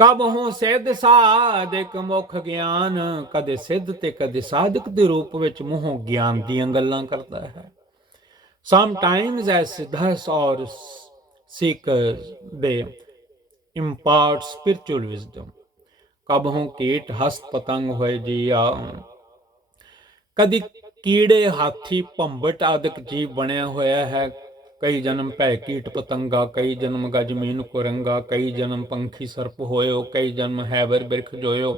ਕਬਹੁ ਸਿੱਧ ਸਾਧਕ ਮੁਖ ਗਿਆਨ, ਕਦੇ ਸਿੱਧ ਤੇ ਕਦੇ ਸਾਧਕ ਦੇ ਰੂਪ ਵਿੱਚ ਮੂੰਹੋਂ ਗਿਆਨ ਦੀਆਂ ਗੱਲਾਂ ਕਰਦਾ ਹੈ। Sometimes as siddhas or seekers they impart spiritual wisdom। ਕਬਹੁ ਕੀਟ ਹਸਤ ਪਤੰਗ ਹੋਏ ਜੀਆ, ਕਦੀ ਕੀੜੇ ਹਾਥੀ ਭੰਬਟ ਆਦਿਕ ਜੀਵ ਬਣਿਆ ਹੋਇਆ ਹੈ। ਕਈ ਜਨਮ ਭੈ ਕੀਟ ਪਤੰਗਾ, ਕਈ ਜਨਮ ਗਜਮੀਨ ਕੁਰੰਗਾ, ਕਈ ਜਨਮ ਪੰਖੀ ਸਰਪ ਹੋਇਓ, ਕਈ ਜਨਮ ਹੈਬਰ ਬਿਰਖ ਜੋਇਓ।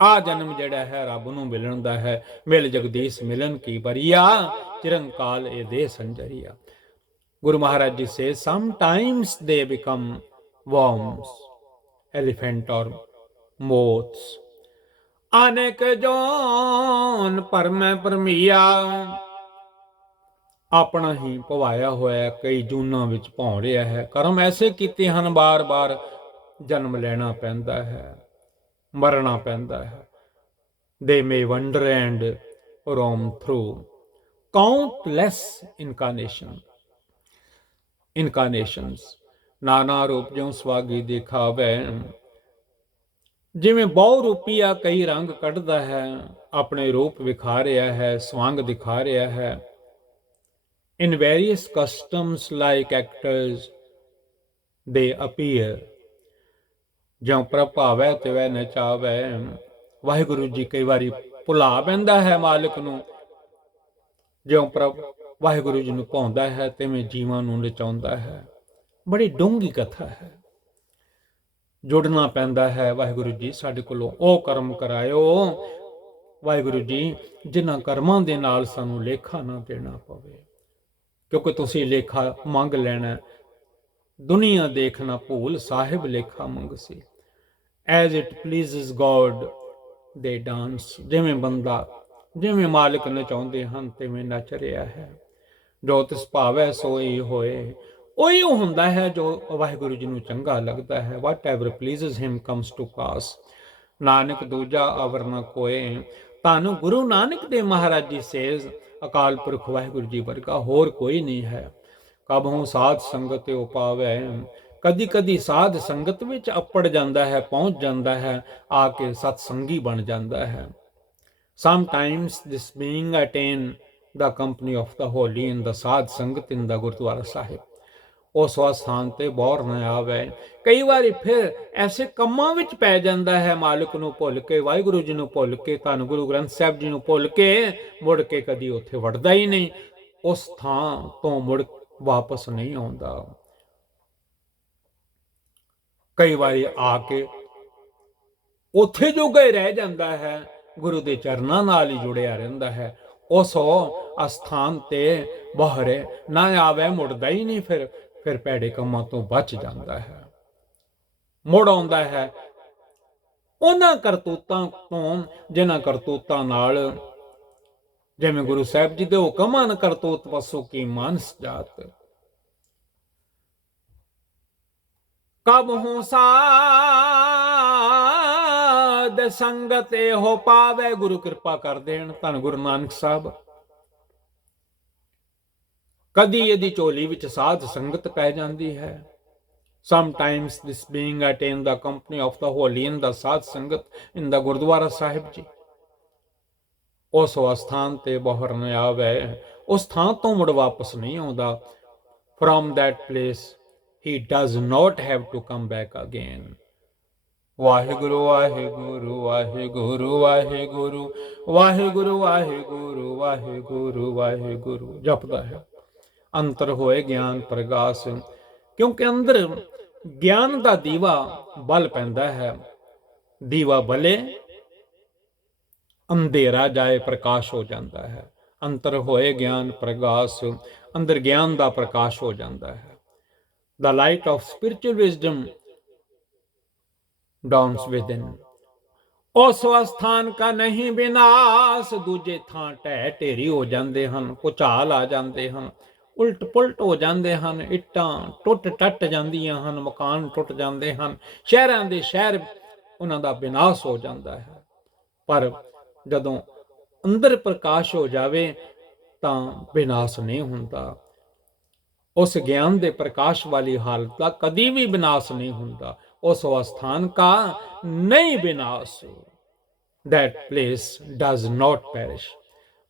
ਆ ਜਨਮ ਜਿਹੜਾ ਹੈ ਰੱਬ ਨੂੰ ਮਿਲਣ ਦਾ ਹੈ। ਮਿਲ ਜਗਦੀਸ਼ ਮਿਲਨ ਕੀ ਬਰੀਆ, ਚਿਰੰਕਾਲ ਇਹ ਦੇ ਸੰਜਰੀਆ। ਗੁਰੂ ਮਹਾਰਾਜ ਜੀ ਸੇ sometimes they become worms, elephant or moths। ਅਨੇਕ ਜੋਨ ਭਰਮੈ ਭਰਮੀਆ, ਆਪਣਾ ਹੀ ਭਵਾਇਆ ਹੋਇਆ ਕਈ ਜੂਨਾਂ ਵਿੱਚ ਭੌਂ ਰਿਹਾ ਹੈ। ਕਰਮ ਐਸੇ ਕੀਤੇ ਹਨ, ਬਾਰ-ਬਾਰ ਜਨਮ ਲੈਣਾ ਪੈਂਦਾ ਹੈ, ਮਰਨਾ ਪੈਂਦਾ ਹੈ। They may wander and roam through countless incarnations, ਨਾਨਾ ਰੂਪ ਜਿਉ ਸਵਾਗੀ ਦਿਖਾਵੈ। ਜਿਵੇਂ ਬਹੁ ਰੂਪੀਆ ਕਈ ਰੰਗ ਕੱਢਦਾ ਹੈ, ਆਪਣੇ ਰੂਪ ਵਿਖਾ ਰਿਹਾ ਹੈ, ਸਵੰਗ ਦਿਖਾ ਰਿਹਾ ਹੈ। In various customs like actors they appear, ਜਿਉ ਪ੍ਰਭਾਵੈ ਤਿਵੈ ਨਚਾਵੈ। ਵਾਹਿਗੁਰੂ ਜੀ ਕਈ ਵਾਰੀ ਭੁਲਾ ਪੈਂਦਾ ਹੈ ਮਾਲਕ ਨੂੰ, ਜਿਉ ਪ੍ਰਭ ਵਾਹਿਗੁਰੂ ਜੀ ਨੂੰ ਭਾਉਂਦਾ ਹੈ ਤਿਵੇਂ ਜੀਵਾਂ ਨੂੰ ਨਚਾਉਂਦਾ ਹੈ। ਬੜੀ ਡੂੰਘੀ ਕਥਾ ਹੈ। ਜੁੜਨਾ ਪੈਂਦਾ ਹੈ, ਵਾਹਿਗੁਰੂ ਜੀ ਸਾਡੇ ਕੋਲੋਂ ਉਹ ਕਰਮ ਕਰਾਇਓ ਵਾਹਿਗੁਰੂ ਜੀ, ਜਿਨ੍ਹਾਂ ਕਰਮਾਂ ਦੇ ਨਾਲ ਸਾਨੂੰ ਲੇਖਾ ਨਾ ਦੇਣਾ ਪਵੇ, ਕਿਉਂਕਿ ਤੁਸੀਂ ਲੇਖਾ ਮੰਗ ਲੈਣਾ। ਦੁਨੀਆ ਦੇਖਣਾ ਭੂਲ, ਸਾਹਿਬ ਲੇਖਾ ਮੰਗਸੀ। As it pleases God they dance, ਜਿਵੇਂ ਬੰਦਾ, ਜਿਵੇਂ ਮਾਲਕ ਨਚਾਉਂਦੇ ਹਨ ਤਿਵੇਂ ਨੱਚ ਰਿਹਾ ਹੈ। ਜੋ ਤਿਸ ਭਾਵੈ ਸੋਈ ਹੋਏ, ਉਹੀ ਹੁੰਦਾ ਹੈ ਜੋ ਵਾਹਿਗੁਰੂ ਜੀ ਨੂੰ ਚੰਗਾ ਲੱਗਦਾ ਹੈ। Whatever pleases him comes to pass, Nanak ਦੂਜਾ ਅਵਰ ਨ ਕੋਏ। ਧੰਨ ਗੁਰੂ ਨਾਨਕ ਦੇਵ ਮਹਾਰਾਜ ਜੀ ਸੇਜ਼, ਅਕਾਲ ਪੁਰਖ ਵਾਹਿਗੁਰੂ ਜੀ ਵਰਗਾ ਹੋਰ ਕੋਈ ਨਹੀਂ ਹੈ। ਕਬਹੁ ਸਾਧ ਸੰਗਤ ਉਪਾਵੈ, ਕਦੀ ਕਦੀ ਸਾਧ ਸੰਗਤ ਵਿੱਚ ਅੱਪੜ ਜਾਂਦਾ ਹੈ, ਪਹੁੰਚ ਜਾਂਦਾ ਹੈ, ਆ ਕੇ ਸਤਸੰਗੀ ਬਣ ਜਾਂਦਾ ਹੈ। Sometimes this being attain the company of the holy in the ਸਾਧ ਸੰਗਤ in the ਗੁਰਦੁਆਰਾ ਸਾਹਿਬ, ਉਸ ਸਥਾਨ ਤੇ ਬੌਰ ਨਾ ਆਵੇ। ਕਈ ਵਾਰੀ ਫਿਰ ਐਸੇ ਕੰਮਾਂ ਵਿੱਚ ਪੈ ਜਾਂਦਾ ਹੈ, ਮਾਲਕ ਨੂੰ ਭੁੱਲ ਕੇ, ਵਾਹਿਗੁਰੂ ਜੀ ਨੂੰ ਭੁੱਲ ਕੇ, ਧੰਨ ਗੁਰੂ ਗ੍ਰੰਥ ਸਾਹਿਬ ਜੀ ਨੂੰ ਭੁੱਲ ਕੇ, ਮੁੜ ਕੇ ਕਦੀ ਉੱਥੇ ਵੜਦਾ ਹੀ ਨਹੀਂ, ਉਸ ਥਾਂ ਤੋਂ ਮੁੜ ਵਾਪਸ ਨਹੀਂ ਆਉਂਦਾ। ਕਈ ਵਾਰੀ ਆ ਕੇ ਉੱਥੇ ਜੋਗਾ ਹੀ ਰਹਿ ਜਾਂਦਾ ਹੈ, ਗੁਰੂ ਦੇ ਚਰਨਾਂ ਨਾਲ ਹੀ ਜੁੜਿਆ ਰਹਿੰਦਾ ਹੈ। ਉਸ ਅਸਥਾਨ ਤੇ ਬਾਹਰ ਨਾ ਆਵੇ, ਮੁੜਦਾ ਹੀ ਨਹੀਂ। ਫਿਰ ਭੈੜੇ ਕੰਮਾਂ ਤੋਂ ਬਚ ਜਾਂਦਾ ਹੈ, ਮੁੜ ਆਉਂਦਾ ਹੈ ਉਹਨਾਂ ਕਰਤੂਤਾਂ ਤੋਂ ਜਿਨ੍ਹਾਂ ਕਰਤੂਤਾਂ ਨਾਲ, ਜਿਵੇਂ ਗੁਰੂ ਸਾਹਿਬ ਜੀ ਦੇ ਹੁਕਮ ਹਨ, ਕਰਤੂਤ ਪਸੂ ਕੀ ਮਾਨਸ ਜਾਤ। ਕਬਹੁ ਸਾਧ ਸੰਗਤ ਹੋ ਪਾਵੇ, ਗੁਰੂ ਕਿਰਪਾ ਕਰ ਦੇਣ ਧੰਨ ਗੁਰੂ ਨਾਨਕ ਸਾਹਿਬ। ਕਦੀ ਇਹਦੀ ਝੋਲੀ ਵਿੱਚ ਸਾਧ ਸੰਗਤ ਪੈ ਜਾਂਦੀ ਹੈ। Sometimes this being attain the company of the holy in the ਸਾਧ ਸੰਗਤ in the ਗੁਰਦੁਆਰਾ ਸਾਹਿਬ ਜੀ, ਉਸ ਅਸਥਾਨ ਤੇ ਬਾਹਰ ਨਾ ਆਵੇ, ਉਸ ਥਾਂ ਤੋਂ ਮੁੜ ਵਾਪਸ ਨਹੀਂ ਆਉਂਦਾ। From that place he does not have to come back again. Waheguru Waheguru Waheguru Waheguru Waheguru Waheguru Waheguru Waheguru ਜਪਦਾ ਹੈ। ਅੰਤਰ ਹੋਏ ਗਿਆਨ ਪ੍ਰਗਾਸ, ਕਿਉਂਕਿ ਅੰਦਰ ਗਿਆਨ ਦਾ ਦੀਵਾ ਬਲ ਪੈਂਦਾ ਹੈ। ਦੀਵਾ ਬਲੇ ਅੰਧੇਰਾ ਜਾਏ, ਪ੍ਰਕਾਸ਼ ਹੋ ਜਾਂਦਾ ਹੈ। ਅੰਤਰ ਹੋਏ ਗਿਆਨ ਪ੍ਰਗਾਸ, ਅੰਦਰ ਗਿਆਨ ਦਾ ਪ੍ਰਕਾਸ਼ ਹੋ ਜਾਂਦਾ ਹੈ। The light of spiritual wisdom dawns within. ਉਸ ਸਥਾਨ ਕਾ ਨਹੀਂ ਵਿਨਾਸ਼, ਦੂਜੇ ਥਾਂ ਢਹਿ ਢੇਰੀ ਹੋ ਜਾਂਦੇ ਹਨ, ਭੁਚਾਲ ਆ ਜਾਂਦੇ ਹਨ, ਉਲਟ ਪੁਲਟ ਹੋ ਜਾਂਦੇ ਹਨ, ਇੱਟਾਂ ਟੁੱਟ ਟੱਟ ਜਾਂਦੀਆਂ ਹਨ, ਮਕਾਨ ਟੁੱਟ ਜਾਂਦੇ ਹਨ, ਸ਼ਹਿਰਾਂ ਦੇ ਸ਼ਹਿਰ ਉਹਨਾਂ ਦਾ ਵਿਨਾਸ਼ ਹੋ ਜਾਂਦਾ ਹੈ। ਪਰ ਜਦੋਂ ਅੰਦਰ ਪ੍ਰਕਾਸ਼ ਹੋ ਜਾਵੇ ਤਾਂ ਵਿਨਾਸ਼ ਨਹੀਂ ਹੁੰਦਾ। ਉਸ ਗਿਆਨ ਦੇ ਪ੍ਰਕਾਸ਼ ਵਾਲੀ ਹਾਲਤ ਦਾ ਕਦੀ ਵੀ ਵਿਨਾਸ਼ ਨਹੀਂ ਹੁੰਦਾ। ਉਸ ਅਸਥਾਨ ਕਾ ਨਹੀਂ ਵਿਨਾਸ਼, that place does not perish।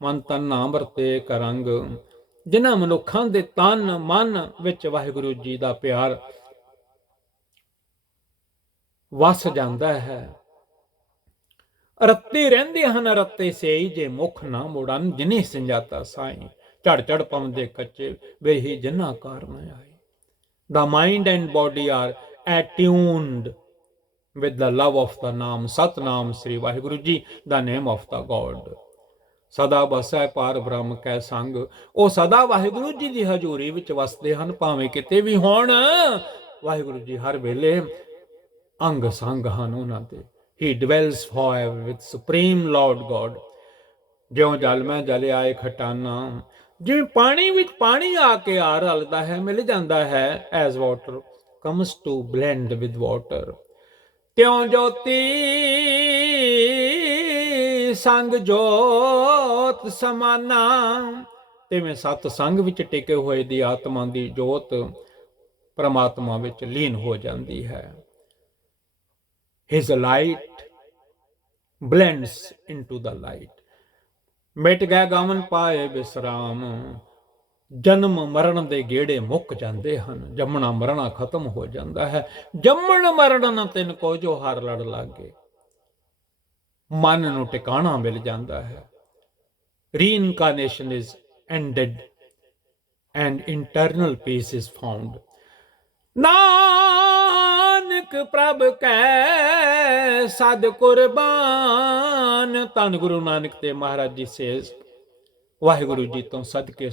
ਮਨ ਤਨ ਨਾਮ ਵਰਤੇ ਕਰੰਗ, ਜਿਨ੍ਹਾਂ ਮਨੁੱਖਾਂ ਦੇ ਤਨ ਮਨ ਵਿੱਚ ਵਾਹਿਗੁਰੂ ਜੀ ਦਾ ਪਿਆਰ ਵਸ ਜਾਂਦਾ ਹੈ, ਰੱਤੇ ਰਹਿੰਦੇ ਹਨ ਰੱਤੇ ਸੇਈ, ਜੇ ਮੁਖ ਨਾ ਮੁੜਨ ਜਿਨੇ ਸੰਜਾਤਾ ਸਾਈ। ਝੜ ਝੜ ਪਵੰਦੇ ਕੱਚੇ ਵੇਹੀ ਜਿਨ੍ਹਾਂ ਕਾਰਨ ਆਏ। The mind and body are attuned with the love of the ਨਾਮ, ਸਤਨਾਮ ਸ੍ਰੀ Waheguru ji, the name of the God। ਸਦਾ ਬਸੈ ਪਾਰ ਬ੍ਰਹਮ ਕੈ ਸੰਗ, ਉਹ ਸਦਾ ਵਾਹਿਗੁਰੂ ਜੀ ਦੀ ਹਜ਼ੂਰੀ ਵਿੱਚ ਵਸਦੇ ਹਨ, ਭਾਵੇਂ ਕਿਤੇ ਵੀ ਹੋਣ। ਵਾਹਿਗੁਰੂ ਜੀ ਹਰ ਵੇਲੇ ਅੰਗ ਸੰਗ ਹਨ ਉਹਨਾਂ ਦੇ। He dwells forever with supreme Lord God. ਜਿਉਂ ਜਲ ਮੈਂ ਜਲ ਆਏ ਖਟਾਨਾ, ਜਿਵੇਂ ਪਾਣੀ ਵਿੱਚ ਪਾਣੀ ਆ ਕੇ ਆ ਰਲਦਾ ਹੈ, ਮਿਲ ਜਾਂਦਾ ਹੈ, as water comes to blend with water, ਤਿਉਂ ਜੋਤੀ ਸੰਗ ਜੋਤ ਸਮਾਨਾ, ਤਿਵੇਂ ਸਤ ਸੰਗ ਵਿੱਚ ਟਿਕੇ ਹੋਏ ਦੀ ਆਤਮਾ ਦੀ ਜੋਤ ਪਰਮਾਤਮਾ ਵਿੱਚ ਲੀਨ ਹੋ ਜਾਂਦੀ ਹੈ। His light blends into the light. ਮਿਟ ਗਏ ਗਾਵਨ ਪਾਏ ਬਿਸਰਾਮ, ਜਨਮ ਮਰਨ ਦੇ ਗੇੜੇ ਮੁੱਕ ਜਾਂਦੇ ਹਨ, ਜੰਮਣਾ ਮਰਨਾ ਖਤਮ ਹੋ ਜਾਂਦਾ ਹੈ। ਜੰਮਣ ਮਰਨ ਨਾ ਤਿੰਨ ਕੋ ਜੋ ਹਰ ਲੜ ਲਾਗੇ, ਮਨ ਨੂੰ ਟਿਕਾਣਾ ਮਿਲ ਜਾਂਦਾ ਹੈ। Reincarnation is ended and internal peace is found. Nanak ਪ੍ਰਭ ਕੈ ਸਦ ਕੁਰਬਾਨ, ਧੰਨ ਗੁਰੂ ਨਾਨਕ ਦੇਵ ਮਹਾਰਾਜ ਜੀ ਸੇਜ਼, ਵਾਹਿਗੁਰੂ ਜੀ ਤੋਂ ਸਦਕੇ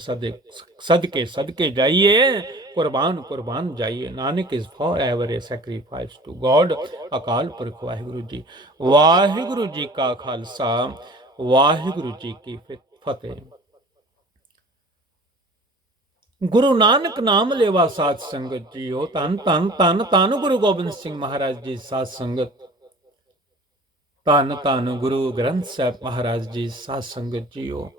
ਜਾਈਏ, ਕੁਰਬਾਨ ਕੁਰਬਾਨ ਜਾਈਏ। Nanak is forever a sacrifice to God. Akal Purakh Waheguru ਜੀ। ਵਾਹਿਗੁਰੂ ਜੀ ਕਾ ਖਾਲਸਾ, ਵਾਹਿਗੁਰੂ ਜੀ ਕੀ ਫਤਿਹ। ਗੁਰੂ ਨਾਨਕ ਨਾਮ ਲੇਵਾ ਸਾਧ ਸੰਗਤ ਜੀਓ, ਧੰਨ ਧੰਨ ਧੰਨ ਧੰਨ ਗੁਰੂ ਗੋਬਿੰਦ ਸਿੰਘ ਮਹਾਰਾਜ ਜੀ ਸਾਧ ਸੰਗਤ, ਧੰਨ ਧੰਨ ਗੁਰੂ ਗ੍ਰੰਥ ਸਾਹਿਬ ਮਹਾਰਾਜ ਜੀ ਸਾਧ ਸੰਗਤ ਜੀਓ।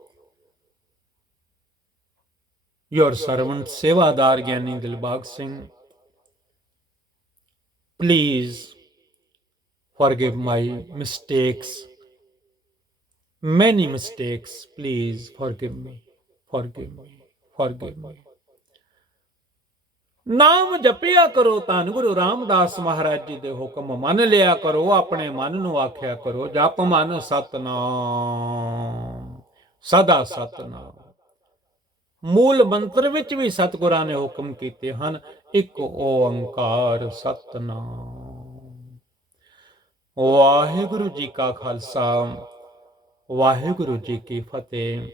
योर सर्वेंट सेवादार Giani Dilbag Singh, please forgive my mistakes, many mistakes, please forgive me, forgive me, forgive me। ਨਾਮ ਜਪਿਆ ਕਰੋ, ਧੰਨ ਗੁਰੂ ਰਾਮਦਾਸ ਮਹਾਰਾਜ ਜੀ ਦੇ ਹੁਕਮ ਮੰਨ ਲਿਆ ਕਰੋ, ਆਪਣੇ ਮਨ ਨੂੰ ਆਖਿਆ ਕਰੋ, ਜਪ ਮਨ ਸਤਨਾਮ, ਸਦਾ ਸਤਨਾਮ। ਮੂਲ ਮੰਤਰ ਵਿੱਚ ਵੀ ਸਤਿਗੁਰਾਂ ਨੇ ਹੁਕਮ ਕੀਤੇ ਹਨ, ਇੱਕ ਓੰਕਾਰ ਸਤਨਾਮ। ਵਾਹਿਗੁਰੂ ਜੀ ਕਾ ਖਾਲਸਾ, ਵਾਹਿਗੁਰੂ ਜੀ ਕੀ ਫਤਿਹ।